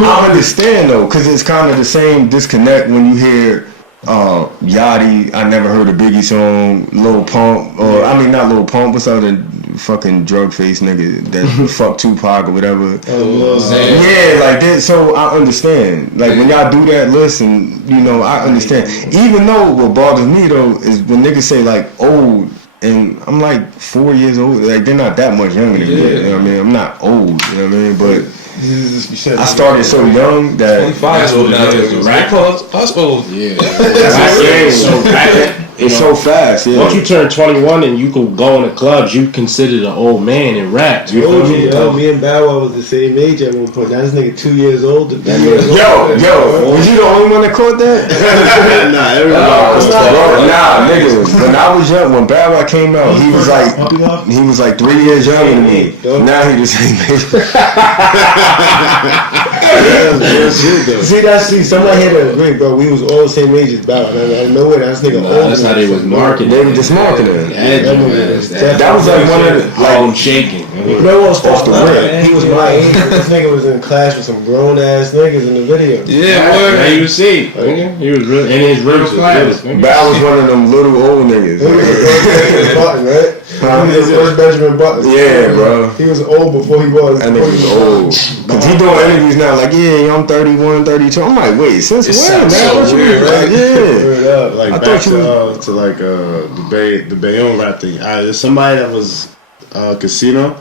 I understand though, because it's kind of the same disconnect when you hear Yachty. I never heard a Biggie song. Lil Pump, or I mean not Lil Pump, what's other fucking drug face nigga that fuck Tupac or whatever. Yeah, like that. So I understand. Like when y'all do that list, and you know I understand. Even though what bothers me though is when niggas say like old, and I'm like 4 years old. Like they're not that much younger than me. You know what I mean? I'm not old. You know what I mean? But I started so young that 25 years old now. They call us old. Yeah. It's so fast. Yeah. Once you turn 21 and you can go in the clubs, you considered an old man and rap. You feel me? Me and Bow Wow was the same age at one point. Now this nigga 2 years older. Yo, was you the only one that caught that? Nah, everybody. Nah, nigga. When I was young, when Bow Wow came out, he was like 3 years younger than me. Now he the same age. See, somebody had to agree, bro. We was all the same age as Bow Wow. I know it. That's nigga old. That's how they was marketing. They were just marketing. That was like one of the like shaking. You know what's off the rip? He was my age. This nigga was in class with some grown ass niggas in the video. Yeah, boy. You see, he was really in his real class. Bow was one of them little old niggas. He was the first Benjamin Button, right? He was the first Benjamin Button. Yeah, bro. He was old before he was. That nigga was old. Cause he doing interviews now like, yeah, I'm 31, 32. I'm like, wait, since when, man? So weird, right? Yeah. Like I back to like the Bayonne rap thing. There's somebody that was Casino.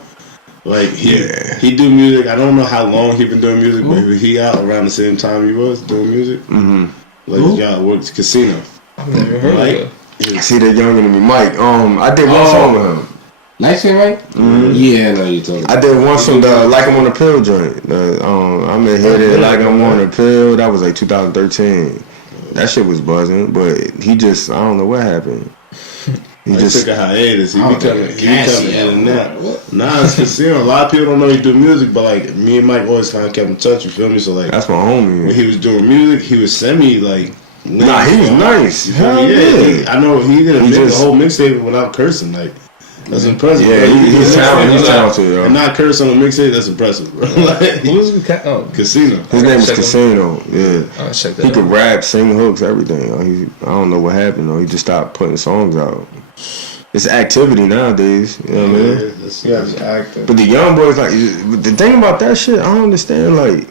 Like he do music. I don't know how long he been doing music, but he out around the same time he was doing music. Mm-hmm. Like y'all worked Casino. I've never heard of that. See, they're younger than me, Mike. I did one song with him. Nice thing, right? Mm-hmm. Yeah, I know you talking. I did one from the Like I'm on a Pill joint. I'm in here Like I'm on a Pill. That was like 2013. That shit was buzzing, but he just, I don't know what happened. He just took a hiatus. He becoming in and out. Nah, it's Casino. A lot of people don't know he do music, but like me and Mike always kind of kept in touch. You feel me? So like that's my homie. When he was doing music, he would send me like. Nah, he was nice. Yeah, I know he didn't make the whole mixtape without cursing. Like that's impressive. Yeah, he's talented. He's talented, yo. And not curse on a mixtape. That's impressive, bro. Like, who was Casino? His name was Casino. Yeah, check that he could rap, sing hooks, everything. I don't know what happened though. He just stopped putting songs out. It's activity nowadays, you know what I mean? It's active. But the young boys, like, the thing about that shit, I don't understand. Like,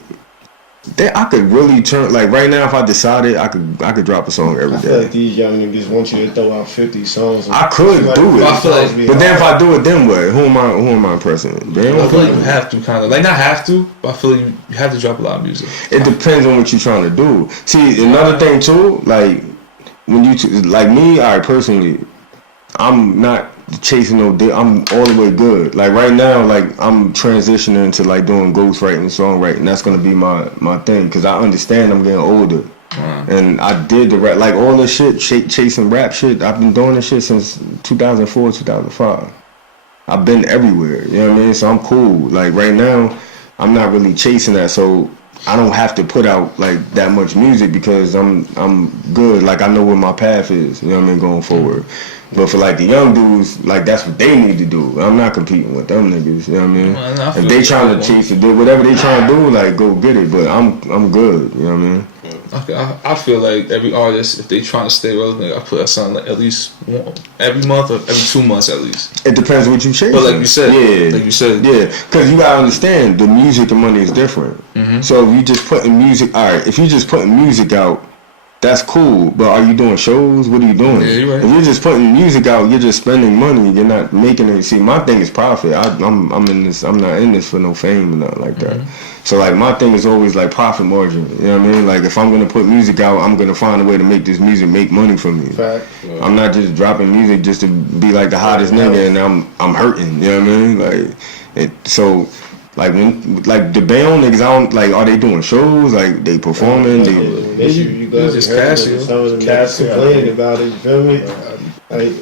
I could really turn, like, right now, if I decided, I could drop a song every day. I feel like these young niggas want you to throw out 50 songs. I could do it, but then if I do it, then what? Who am I impressing? I feel like you have to kind of, like, not have to, but I feel like you have to drop a lot of music. It depends on what you're trying to do. See, another thing too, like, when you, like me, personally, I'm not chasing no dick. I'm all the way good. Like right now, like I'm transitioning to like doing ghostwriting, songwriting. That's gonna be my thing because I understand I'm getting older, and I did the rap, like all this shit, chasing rap shit. I've been doing this shit since 2004, 2005. I've been everywhere. You know what I mean? So I'm cool. Like right now, I'm not really chasing that. So I don't have to put out like that much music because I'm good. Like I know where my path is. You know what I mean? Going forward. But for like the young dudes, like that's what they need to do. I'm not competing with them niggas. You know what I mean? If they trying to chase it, whatever they trying to do, like go get it. But I'm good. You know what I mean? I feel like every artist, if they trying to stay relevant, I put a song like at least every month or every 2 months at least. It depends what you chasing. But like you said, yeah, because you gotta understand the music and money is different. So if you just putting music, all right, if you just putting music out, that's cool. But are you doing shows? What are you doing? Yeah, you're right. If you're just putting music out, you're just spending money. You're not making it. See, my thing is profit. I'm in this. I'm not in this for no fame or nothing like that. So like my thing is always like profit margin. You know what I mean? Like if I'm gonna put music out, I'm gonna find a way to make this music make money for me. Fact. I'm not just dropping music just to be like the hottest nigga and I'm hurting. You know what I mean? Like like when like the band niggas, I don't like. Are they doing shows? Like they performing? You just passive. Some of them cats complaining about it. You feel me? Like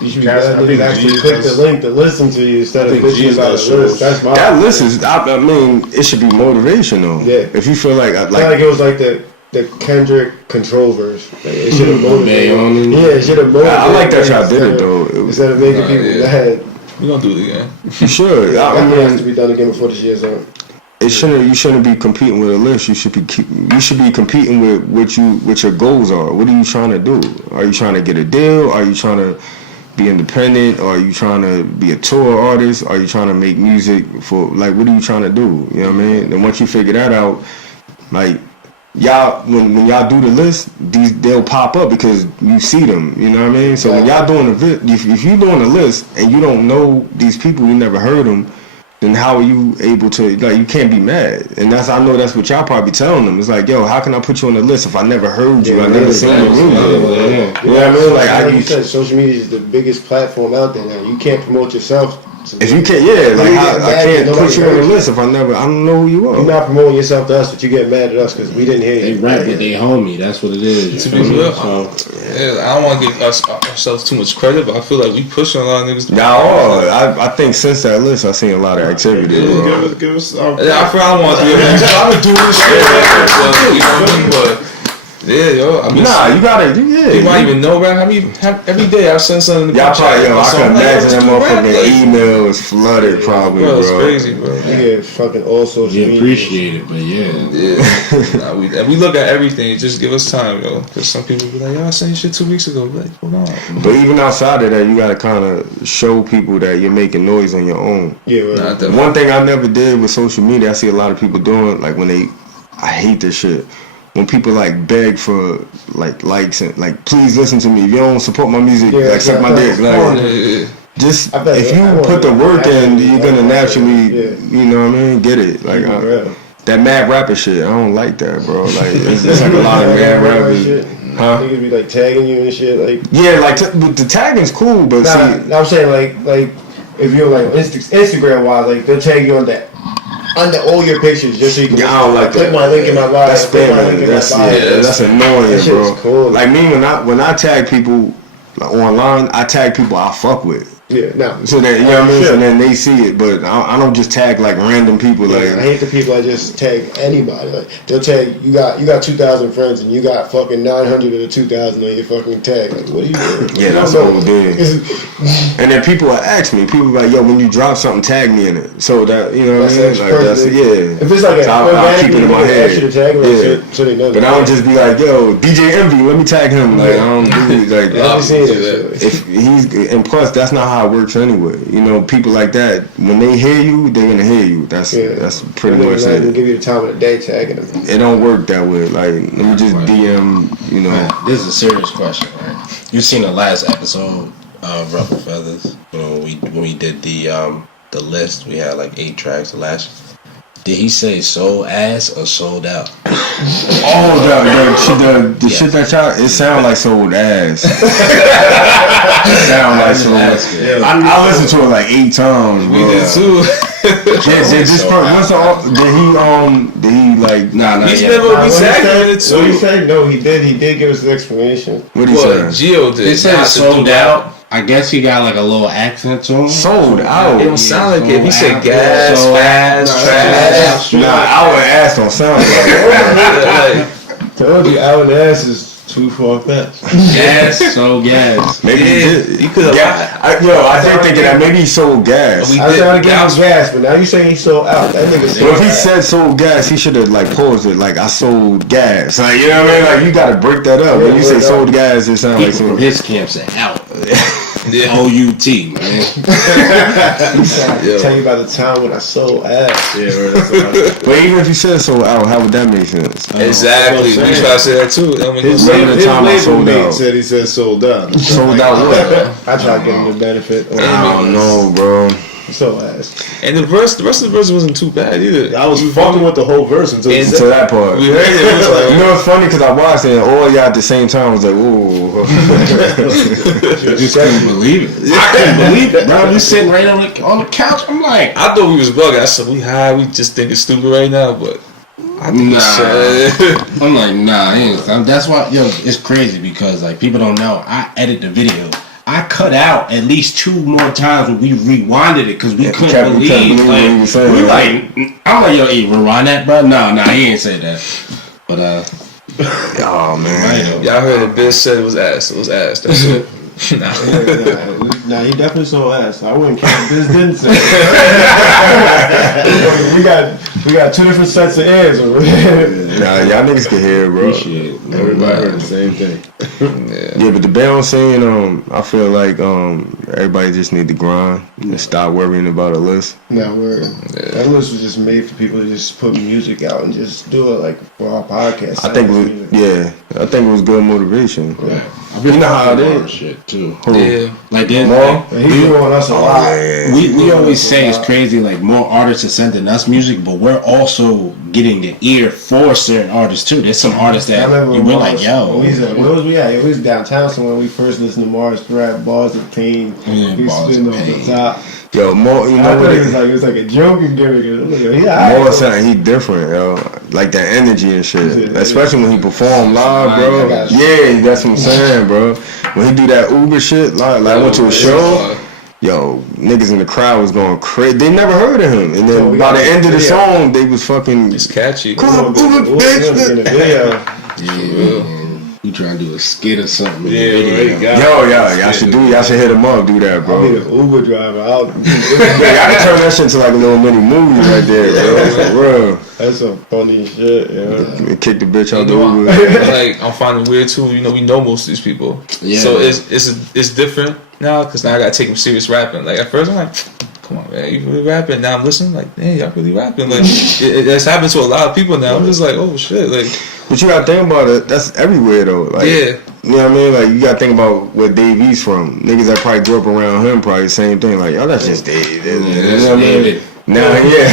you should actually click the link to listen to you instead of bitching about the list. That's my. That list is. I mean, it should be motivation though. Yeah. If you feel like it was like the Kendrick Control verse. Like, it should have motivated. It should have motivated. I like that y'all did it though. Instead of making people mad. We're gonna do it again. You should. I mean, it has to be done again before this year's up. You shouldn't be competing with a list. You should be competing with what your goals are. What are you trying to do? Are you trying to get a deal? Are you trying to be independent? Are you trying to be a tour artist? Are you trying to make music for like what are you trying to do? You know what I mean? And once you figure that out, like y'all when y'all do the list, they'll pop up because you see them. You know what I mean? So when y'all doing if you're doing a list and you don't know these people, you never heard them, then how are you able to, like, you can't be mad. And I know that's what y'all probably telling them. It's like, yo, how can I put you on the list if I never heard you? I never seen you. You know what I mean? Like you said, social media is the biggest platform out there now. You can't promote yourself. If you can't, I can't put you on the list if I don't know who you are. You're not promoting yourself to us, but you get mad at us because we didn't hear you. They rap with they homie. That's what it is. To be real, I don't want to give ourselves too much credit, but I feel like we pushing a lot of niggas. I think since that list, I've seen a lot of activity. Give us. I feel I want to do it. I'm gonna do this shit. You know what I mean? But yeah, yo. I mean, you gotta. Yeah. You might even know, right? Every day I send something. Y'all probably, I can imagine that motherfucking email is flooded, probably, bro. It's crazy, bro. Yeah, fucking all social media. We appreciate it, but yeah. We look at everything. Just give us time, yo. Because some people be like, yo, I sent you shit 2 weeks ago. Be like, hold on. But even outside of that, you gotta kind of show people that you're making noise on your own. Yeah, right. One thing I never did with social media, I see a lot of people doing, like I hate this shit. When people like beg for like likes and like, please listen to me. If you don't support my music, like suck my dick. Like, just if you put the work in, you're gonna naturally, you know what I mean, get it. Like that mad rapper shit, I don't like that, bro. Like it's like a lot of mad rappers. Niggas be like tagging you and shit. Like the tagging's cool, but I'm saying like if you're like Instagram wise, like they'll tag you on that. Under all your pictures, just so you can I don't like click that. my link in my bio. That's spamming. That's annoying, that bro. Cool. Like me, when I tag people like, online, I tag people I fuck with. Yeah, no. So that, you know what I mean? So then they see it, but I don't just tag like random people. Like I hate the people that just tag anybody. Like they'll tag you got 2,000 friends and you got fucking 900 of the 2,000 on your fucking tag. Like what are you doing? Yeah, that's what we did. And then people will ask me. People be like, yo, when you drop something, tag me in it. So that, you know what I mean? Like that's If it's like I'll keep it in my head. So they know. But I don't just be like, yo, DJ Envy, let me tag him. Like I don't do like if he's and plus that's not how it works anyway. You know, people like that, when they hear you, they're gonna hear you. That's pretty much it. They'll give you the time of the day tagging them. It don't work that way. Like, let me just DM, you know. Man, this is a serious question, right? You seen the last episode of Ruffled Feathers? You know, when we did the list, we had like 8 tracks. The last. Did he say sold ass or sold out? The shit that y'all, it sound like sold ass. It sound like sold ass. I listened to it like 8 times, bro. We did too. Did he like, nah, he's never we said it too. What he said? No, he did give us an explanation. What he said? Gio did. He said sold out. I guess he got like a little accent to him. Sold out. It don't sound like it. He said out. gas, Sold fast, out. trash. Nah, our ass don't sound like Like, Told you, Al and ass is too far fetched. Gas, so gas. maybe he did. you could have. I did think of that. Maybe he sold gas. We I was did. trying to get him gas, but now you saying he sold out. That nigga Well, sold if he out. said sold gas, he should have like paused it. Like I sold gas. Like you know what I mean? Like you gotta break that up. When you say sold gas, it sounds like People from some. his camp said out. Yeah. O-U-T, man. Tell you about the time when I sold ass. Yeah, right, that's what I But even if you said sold out, how would that make sense? Exactly. We try to say that too. I mean, His Remember the time I label sold mate out? said he said sold out. Sold out what? I tried to give him the benefit. I don't know, bro. Sold ass. and the rest of the verse wasn't too bad either. I was fucking with the whole verse until he And said To that part. We heard it. It was like, You know what's funny? Because I watched it and all y'all at the same time was like, ooh. Just couldn't believe it. I couldn't believe it, bro. We sitting right on the couch. I'm like, I thought we was bugging. I said we high. We just thinking stupid right now, but I think nah. I'm like, nah. He ain't. That's why, yo, it's crazy because like people don't know. I edit the video. I cut out at least 2 more times when we rewinded it because we couldn't believe. what he was saying, We right? like, I'm like, yo, rewind that, bro. No, he ain't say that. But Oh man. y'all heard that Bizz said it was ass. It was ass. That's it. Nah. Nah, he definitely sold ass. I wouldn't care if this didn't say it. we got 2 different sets of ears over here. Nah, y'all niggas can hear it, bro. appreciate it. everybody heard the same thing. Yeah, but the band saying, I feel like everybody just need to grind and stop worrying about a list. Nah, that list was just made for people to just put music out and just do it like for our podcast. I think it was good motivation. I've been You know how it working on is. shit too. Yeah. Like there's More? He doing us a lot. we always say it's crazy. Like more artists are sending us music, but we're also getting the ear for certain artists too. There's some artists I that remember we're like, yo, where was we at? We was downtown somewhere when we first listened to Mars rap Bars of Pain. Yeah, He was Bars spitting of off the Pain. top. Yo, more, you I know thought what it was like a joking gimmick. More saying he different, yo. Like that energy and shit. Especially when he perform live, bro. Yeah, that's what I'm saying, bro. When he do that Uber shit, like I went to a show, yo, niggas in the crowd was going crazy. They never heard of him. And then by the end of the song, they was fucking, It's catchy. come on, Uber, bitch. yeah, he trying to do a skit or something. in the Yeah, video. right, Y'all should hit him up, do that, I'll bro. be the Uber driver. Yeah, I can turn that shit into like a little mini movie right there, bro. For real. That's some funny shit, yeah. Kick the bitch out the You know, Uber. like I'm finding weird too. You know, we know most of these people, Yeah. so it's different now because now I gotta take them serious rapping. Like at first I'm like, come on, man, you really rapping? Now I'm listening, like, damn, y'all really rapping? Like that's happened to a lot of people now. I'm just like, oh shit, like. But you gotta think about it. That's everywhere though. Like, Yeah. You know what I mean? Like you gotta think about where Dave East from. Niggas that probably grew up around him probably the same thing. Like, yo, that's just Dave. You know what I mean? David. Now, yeah.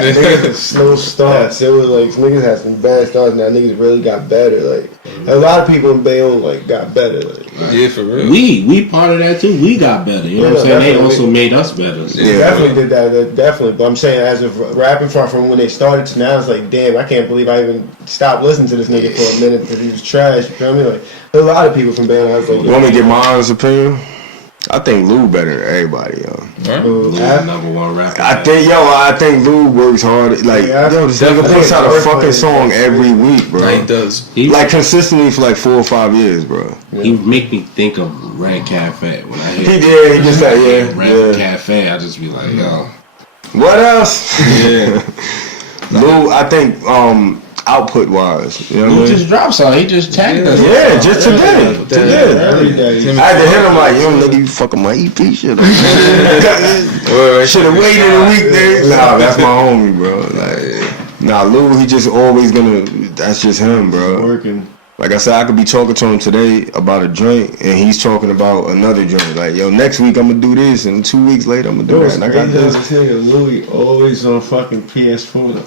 Niggas had slow starts. It was like niggas had some bad starts. Now niggas really got better. Like a lot of people in Bayonne like got better. Like, Yeah, for real. We part of that too. We got better. You know what I'm saying? They definitely. also made us better. So. Yeah. definitely did that. Definitely. But I'm saying as of rapping from when they started to now, it's like damn, I can't believe I even stopped listening to this nigga for a minute because he was trash. You feel me? Like a lot of people from Bayonne. I was like, You want me to get my honest opinion? I think Lou better than everybody, yo. Lou, number one rapper. I think Lou works hard. Like, Yeah, yo, this nigga puts out a fucking song every week, bro. Like, he does. Like consistently for like 4 or 5 years, bro. He make me think of Red Cafe when I hear. He did. He just like, yeah, Red yeah. Cafe. I just be like, yo. What else? Yeah. Lou, I think output wise, you know Lou what I mean? just dropped something. He just tagged us. Yeah, just today. every day. I had to hit him like, yo, nigga, you fucking my EP shit. Should have waited a week, nigga. Nah, that's my homie, bro. Like, nah, Lou, he just always gonna. That's just him, bro. Working. Like I said, I could be talking to him today about a joint, and he's talking about another joint. Like, yo, next week I'm gonna do this, and 2 weeks later I'm gonna do that. And I got this. This nigga Louis always on fucking PS4.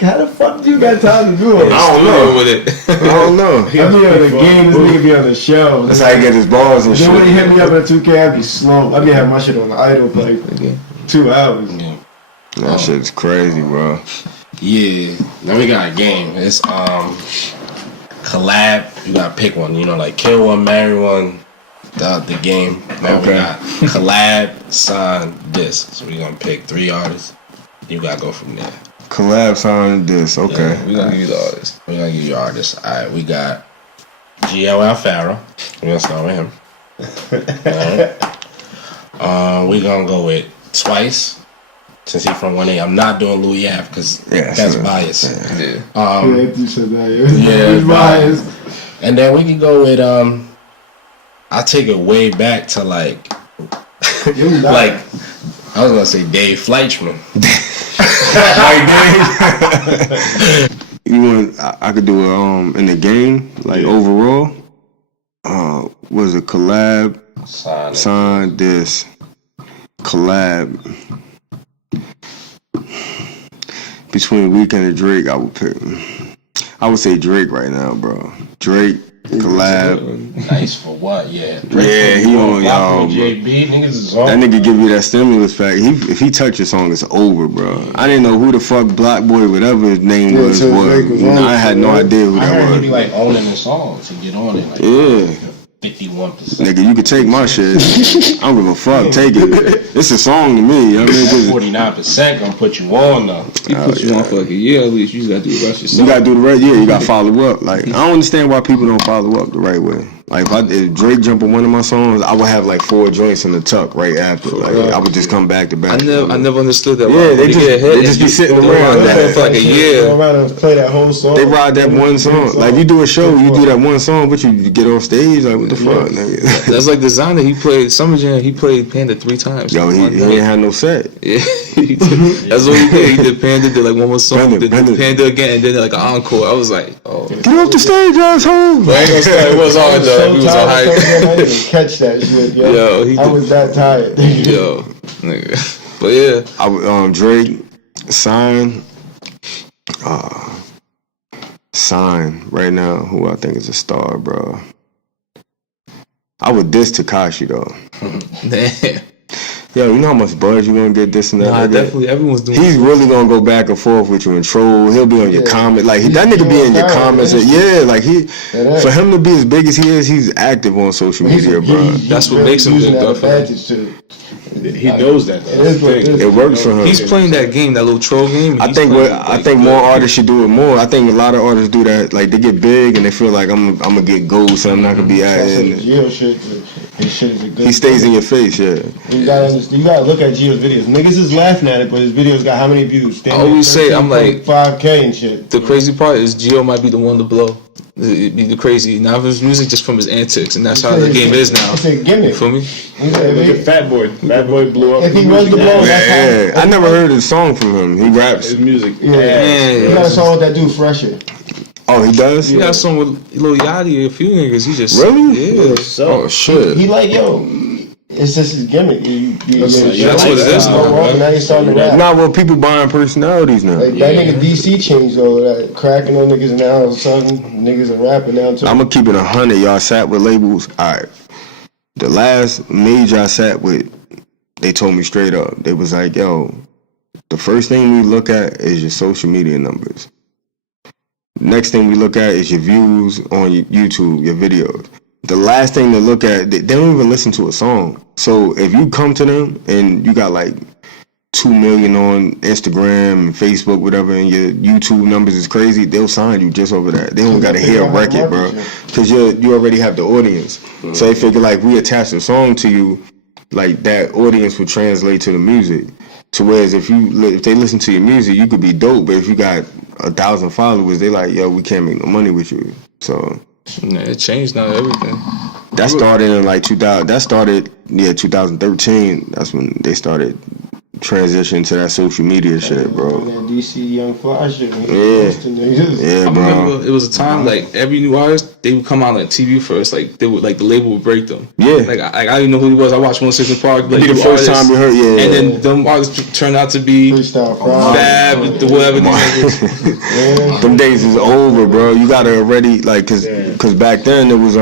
How the fuck do you got time to do all this? I don't know. With it. I don't know. I be on the game, this nigga be on the show. That's how he get his balls and Then when he shit. hit me up at 2K, I be slow. I be having my shit on the idle for like 2 hours. Yeah. That shit's crazy, bro. Yeah. Now we got a game. It's collab. You gotta pick one. You know, like kill one, marry one. the game. Now we got collab, sign, disc. So we're gonna pick 3 artists. You gotta go from there. Collab, sign, disc. Okay. Yeah, we're gonna give you the artists. We're gonna give you artists. Alright, we got G.L. Alfaro. We're gonna start with him. Alright. We're gonna go with Twice. Since he's from 1A, I'm not doing Louis Ave because that's bias. Yeah. You said that. Yeah, bias. And then we can go with I'll take it way back to like I was gonna say Dave Fleischman. You want? I could do it in the game, like overall. Was a collab, sign, this collab between Weeknd and Drake. I would pick. I would say Drake right now, bro. Drake collab. Nice for what? Yeah. Yeah, he on y'all. JB, niggas is on. That nigga give you that stimulus pack. If he touch your song, it's over, bro. I didn't know who the fuck Black Boy, whatever his name was. I had no idea who that was. I heard he be like owning the song to get on it. Like, yeah. 51%. Nigga, you can take my shit. I don't give a fuck. Take it. It's a song to me. I mean, 49% gonna put you on though. He put you on for like a year at least. You just gotta do the rest yourself. You gotta do the right. Yeah, you gotta follow up. Like I don't understand why people don't follow up the right way. Like if Drake jump on one of my songs, I would have like 4 joints in the tuck right after. Like I would just come back to back. I never understood that. Yeah, they just be sitting around for like a year. Play that whole song. They ride that one song. Like you do a show, you do that one song, but you get on stage like what the fuck, nigga. That's like Designer. He played Summer Jam. He played Panda 3 times. Yo, he ain't had no set. Yeah, that's what he did. He did Panda, did like one more song, did Panda again, and then like an encore. I was like, oh, get off the stage, asshole. But I ain't gonna say it was hard though. He was on hype. I didn't even catch that shit, yo. I was that tired. Yo, nigga. But yeah, I would Drake, Sign right now. Who I think is a star, bro. I would diss Tekashi though. Damn. Yo, you know how much buzz you gonna get this and that? Nah, definitely. Everyone's doing. He's really gonna go back and forth with you and troll. He'll be on your comment. Like that nigga be in your comments. Yeah, like for him to be as big as he is, he's active on social media, bro. That's what makes him good, though. He knows that. It works for him. He's playing that game, that little troll game. I think more artists should do it more. I think a lot of artists do that. Like they get big and they feel like I'm gonna get gold, so I'm not gonna be at it. He stays in your face, yeah. You gotta look at Gio's videos. Niggas is laughing at it, but his videos got how many views? I always say, I'm like 5K and shit. The crazy part is Gio might be the one to blow. It'd be the crazy. Now his music just from his antics, and that's how the game is now. It's a gimmick. You feel me? Look at Fat Boy. Fat Boy blew up. If he was the blow, yeah. I never heard a song from him. He raps. His music. Yeah. He got a song with that dude Fresher. Oh, he does? He got a song with Lil Yachty, a few niggas. He just really? Yeah. Oh shit. He like it's just his gimmick. That's what it is now. Now he's starting to rap. Nah, well, people buying personalities now. Like that nigga DC changed though. That cracking on niggas now. All of a sudden, niggas are rapping now too. I'm gonna keep it 100. Y'all sat with labels. All right. The last major I sat with, they told me straight up. They was like, yo, the first thing we look at is your social media numbers. Next thing we look at is your views on YouTube, your videos. The last thing to look at, they don't even listen to a song. So if you come to them and you got like 2 million on Instagram and Facebook, whatever, and your YouTube numbers is crazy, they'll sign you just over that. They don't got to hear a record, bro, because you already have the audience. Mm-hmm. So they figure like we attach a song to you, like that audience would translate to the music. To whereas if they listen to your music, you could be dope, but if you got 1,000 followers, they like, yo, we can't make no money with you. So it changed now everything. That started in like 2000. That started 2013. That's when they started transition to that social media shit, bro. That DC Young Fly shit. Yeah, bro. I remember it was a time like every new artist, they would come out on TV first. Like they would, like the label would break them. Yeah. Like I didn't know who he was. I watched 160 Park. Like the first time you heard, yeah. And then them artists turned out to be Fab, the whatever. Them days is over, bro. You gotta already like, cause back then it was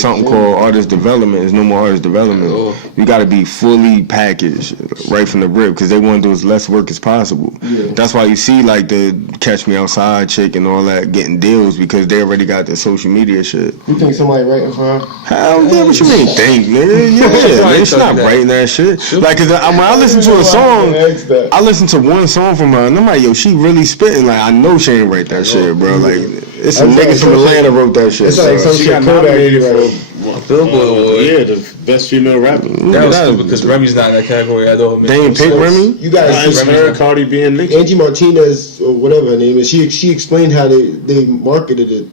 something called artist development. There's no more artist development. You gotta be fully packaged right from the rip, because they want to do as less work as possible. Yeah. That's why you see like the Catch Me Outside chick and all that getting deals, because they already got their social media and shit. You think somebody writing for her? Hell yeah, what you mean think, nigga? Yeah, man, she's not writing that shit. Like, cause when I listen to a song, I listen to one song from her, and I'm like, yo, she really spitting. Like, I know she ain't write that shit, bro. Like, it's some niggas from Atlanta wrote that shit. It's like some She shit got Kodak nominated right? for Billboard Award. yeah, the best female rapper. That was stupid because Remy's not in that category at all. They ain't pick Remy? You guys It's her, Cardi B, and Nicki. Angie Martinez or whatever her name is. She explained how they marketed it,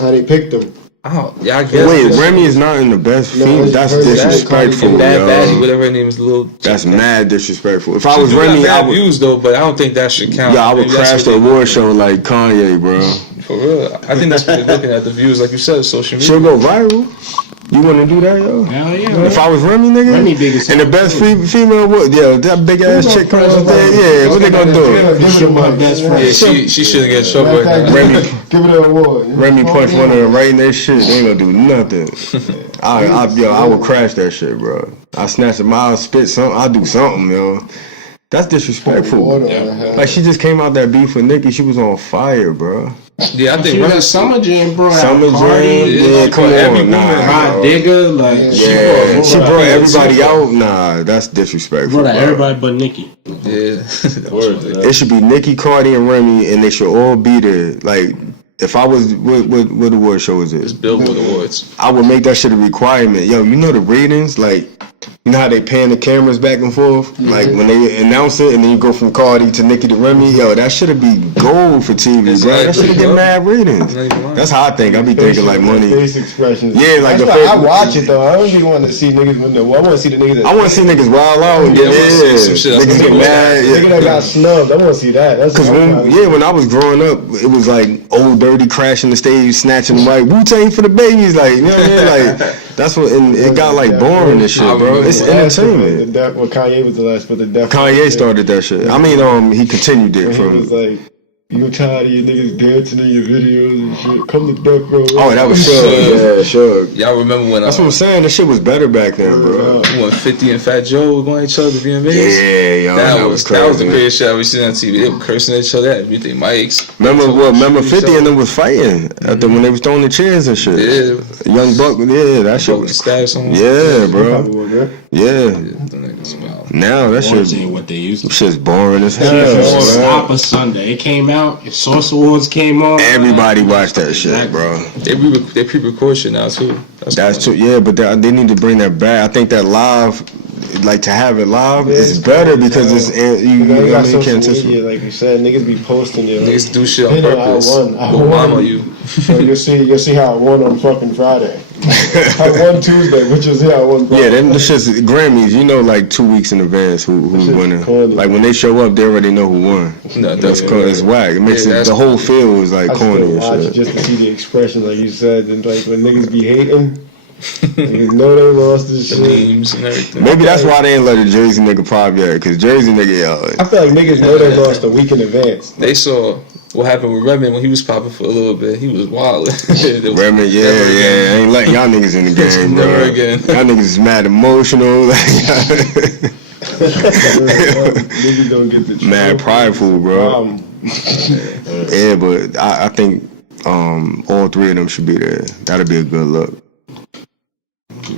how they picked them. Oh, yeah, I guess. Wait, Remy is not in the best No, female. That's disrespectful, Bad Baddie, yo. whatever her name is, little. That's mad disrespectful. If I She was do got Remy, I bad would. views though, but I don't think that should count. Yeah, I would Maybe that's crash the what they award look show like Kanye, bro. at. For real, I think that's what they're looking at, the views, like you said, social media. She'll go viral. You want to do that, yo? Hell yeah. If I was Remy, nigga, Remy big as and the best female, what? Yeah, that big ass chick comes up there. Yeah, what they gonna do? Give it my best friend. Yeah, she shouldn't get in trouble right now. Remy, Give it an award. Remy punched one of them right in their shit. They ain't gonna do nothing. I would crash that shit, bro. I snatch them out, spit something. I'll do something, yo. That's disrespectful. Like, she just came out that beef with Nicki. She was on fire, bro. Yeah, I think She was Remy at Summer Jam, bro. Summer Jam, yeah, come every on, woman, nah. Rod Digger, like Yeah, she brought everybody out. Nah, that's disrespectful. bro, bro. everybody but Nicki. Yeah. It should be Nicki, Cardi, and Remy, and they should all be there. Like, if I was, what award show is It's it? Billboard Awards. I would make that shit a requirement. Yo, you know the ratings? Like, you know how they pan the cameras back and forth? Like, when they announce it, and then you go from Cardi to Nicki to Remy, yo, that should be gold for TV, bro. That should get mad ratings. That's how I think. I be thinking, like, money. Face expressions. Yeah, like That's the why face. I watch it, though. I don't even want to see niggas with no. I want to see the niggas that... I want to see niggas wild out and Yeah, I wanna see some shit that's niggas get gonna go mad. Nigga that got snubbed. I want to see that. That's Cause when I was growing up, it was like old dirty crashing the stage, snatching the mic, Wu-Tang for the babies, like, you know what I mean? Like, that's what, and it got like boring and shit, bro. It's entertainment. Well, Kanye was the last, but the death. Kanye started that shit. I mean, he continued it He from. was like, you tired of your niggas dancing in your videos and shit? Come to death row. Oh, that was Suge. Yeah, Suge. Y'all remember when That's what I'm saying. The shit was better back then, bro. when 50 and Fat Joe were going at each other to VMAs? Yeah, yo, that was the crazy. greatest shit I ever seen on TV. They were cursing at each other, at everything mics. Remember 50 and them was fighting after when they was throwing the chairs and shit. Yeah. Young Buck, yeah, that shit Broke the was. status on. Yeah, bro. Yeah. Them niggas, wow. Now that Shit shit, what they used to. shit's boring as hell. Stop a Sunday. It came out. Source Awards came on. Everybody watched that shit, bro. They pre-record shit now too. That's true. Yeah, but they need to bring that back. I think that live, like to have it live, is better because it's you got can't social just. media, like you said, niggas be posting your. Niggas do shit on You know, purpose. I Go won. mama you. So you'll see how I won on fucking Friday. I won Tuesday, which is I won. Yeah, them the shit's Grammys. You know, like 2 weeks in advance who's winning. corny. Like when they show up, they already know who won. No, That's it's whack. It makes it the whole feel is like I corny still watch and it shit. just to see the expression, like you said, and like when niggas be hating, niggas know they lost this shit. Memes and everything. Maybe that's why they ain't let a Jersey nigga pop yet, cause Jersey nigga, I feel like niggas know they lost a week in advance. They saw what happened with Redman when he was popping for a little bit. He was wild. Redman, yeah, ain't letting y'all niggas in the game, bro. Never again. Y'all niggas is mad emotional, Niggas don't get the mad prideful, bro. Yeah, but I think all three of them should be there. That'd be a good look.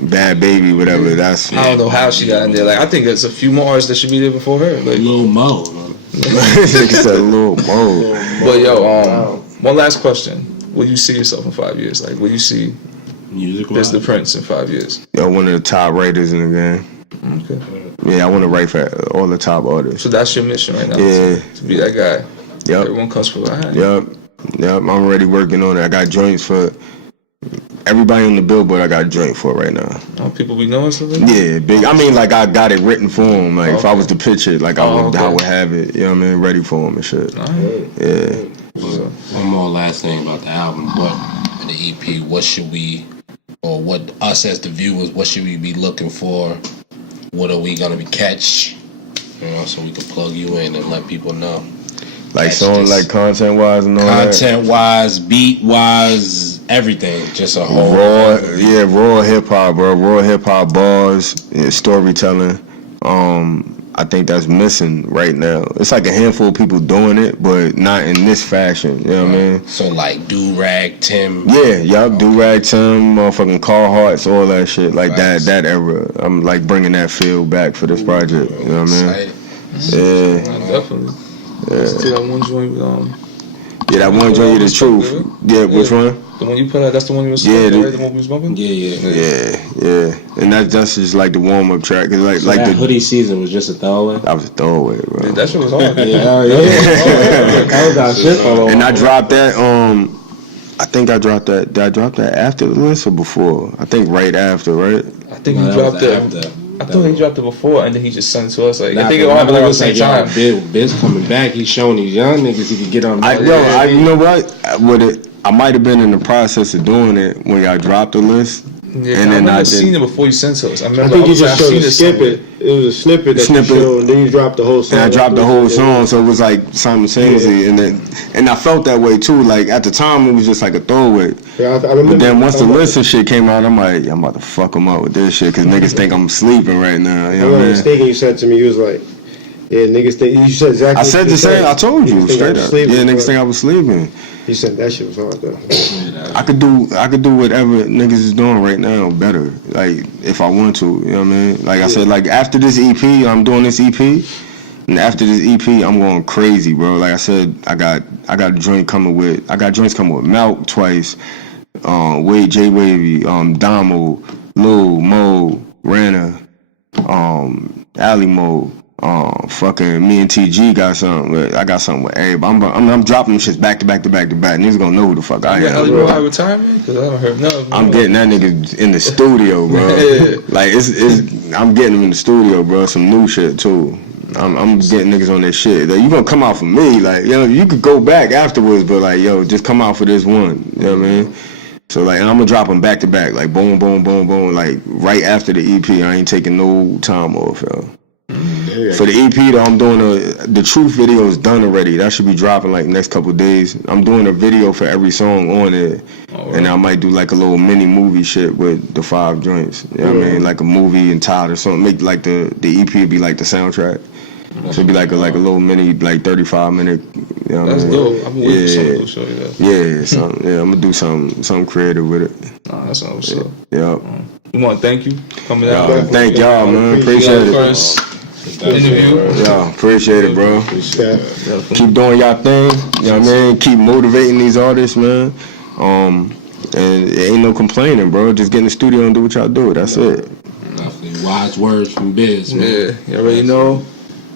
Bad Baby, whatever. That's I don't know how she got in there. Like I think there's a few more artists that should be there before her. Like Lil Mo. Nigga said Lil Mo. But yo, one last question. Where do you see yourself in 5 years? Like where do you see Music Bizz the Prince in 5 years? Yo, one of the top writers in the game. Okay. Yeah, I want to write for all the top artists. So that's your mission right now. Yeah. To be that guy. Yep. Everyone comes for behind. Yep. I'm already working on it. I got joints for everybody on the Billboard. I got a joint for right now. Oh, people be knowing something? Yeah, big. I mean, like I got it written for him. Like if I was to pitch it, like I would have it. You know what I mean? Ready for him and shit. Yeah. One more last thing about the album. What the EP? What should we, or what us as the viewers? What should we be looking for? What are we gonna be catch? You know, so we can plug you in and let people know. Like song, like content wise and all that. Content wise, beat wise, everything. Just a whole raw hip hop, bro. Raw hip hop bars, storytelling. I think that's missing right now. It's like a handful of people doing it, but not in this fashion. You know what I mean? So like Do-Rag, Tim. Yeah, y'all Do-Rag, Tim, motherfucking Carhartts, all that shit. Like that era. I'm like bringing that feel back for this project. You know what I mean? Yeah. Definitely. Yeah. See that one joint with Yeah, that one joint, The Truth. Yeah, which one? The one you put out, that's the one you was yeah, right? The one we was bumping? Yeah. And that's just like the warm up track. Cause like, So like that the hoodie season was just a throwaway? That was a throwaway, bro. Yeah, that shit was hard. That was our shit for And I dropped that, I think I dropped that. Did I drop that after the list or before? I think right after, right? I think you dropped it. I thought he dropped it before, and then he just sent it to us. Like, I think it all I happened around the was same like, time. Bizz coming back. He's showing these young niggas he could get on. You know what? I might have been in the process of doing it when y'all dropped the list. Yeah, and I then remember I seeing it before you sent it to us. I remember. I think you just showed a snippet. It was a snippet that you showed, and then you dropped the whole song. And I dropped the whole song, so it was like simultaneously, and I felt that way too. Like at the time, it was just like a throwaway. Yeah, I remember. But then once the list and shit came out, I'm like, I'm about to fuck them up with this shit because niggas think I'm sleeping right now. You know what I mean? Mistaken, you said to me, you was like, yeah, niggas think you said exactly. I said the same. I told you straight up. Yeah, niggas think I was sleeping. You said that shit was hard though. I could do whatever niggas is doing right now better. Like if I want to, you know what I mean? Like I said, like after this EP, I'm doing this EP, and after this EP, I'm going crazy, bro. Like I said, I got a joint coming with. I got joints coming with Malk twice, Wade J Wavy, Damo, Lil Mo, Rana, Ali Mo. Fucking me and TG got something. I got something with everybody. I'm dropping shit back to back. Niggas gonna know who the fuck I am. You know retirement? Because I haven't heard nothing. I'm getting that nigga in the studio, bro. Like I'm getting him in the studio, bro. Some new shit too. I'm getting niggas on that shit. Like, you gonna come out for me? Like, yo, you could go back afterwards, but like, yo, just come out for this one. You know what I mean? So like, and I'm gonna drop them back to back, like boom, boom, boom, boom, like right after the EP. I ain't taking no time off, yo. For the EP though, I'm doing the Truth video is done already. That should be dropping like next couple of days. I'm doing a video for every song on it, and I might do like a little mini movie shit with the 5 joints. You know what I mean? Like a movie entitled or something. Make like the EP be like the soundtrack. So it'd be like a little mini, like 35-minute. You know what That's I mean? dope. I'm waiting for something to show you that. Yeah, I'm gonna do something creative with it. Nah, that's what's up. Yeah. We want to thank you for coming out. Thank y'all, man. Appreciate it. First interview. Yeah, appreciate it, bro. Keep doing y'all thing. You know what I mean? Keep motivating these artists, man. And it ain't no complaining, bro. Just get in the studio and do what y'all do. That's it. Wise words from Bizz, man. Yeah, you already know.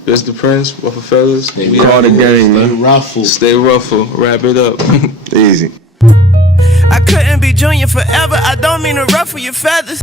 Bizz the Prince, Ruffled Fellas. We call the game, man. Ruffled. Stay ruffled. Wrap it up. Easy. I couldn't be junior forever. I don't mean to ruffle your feathers.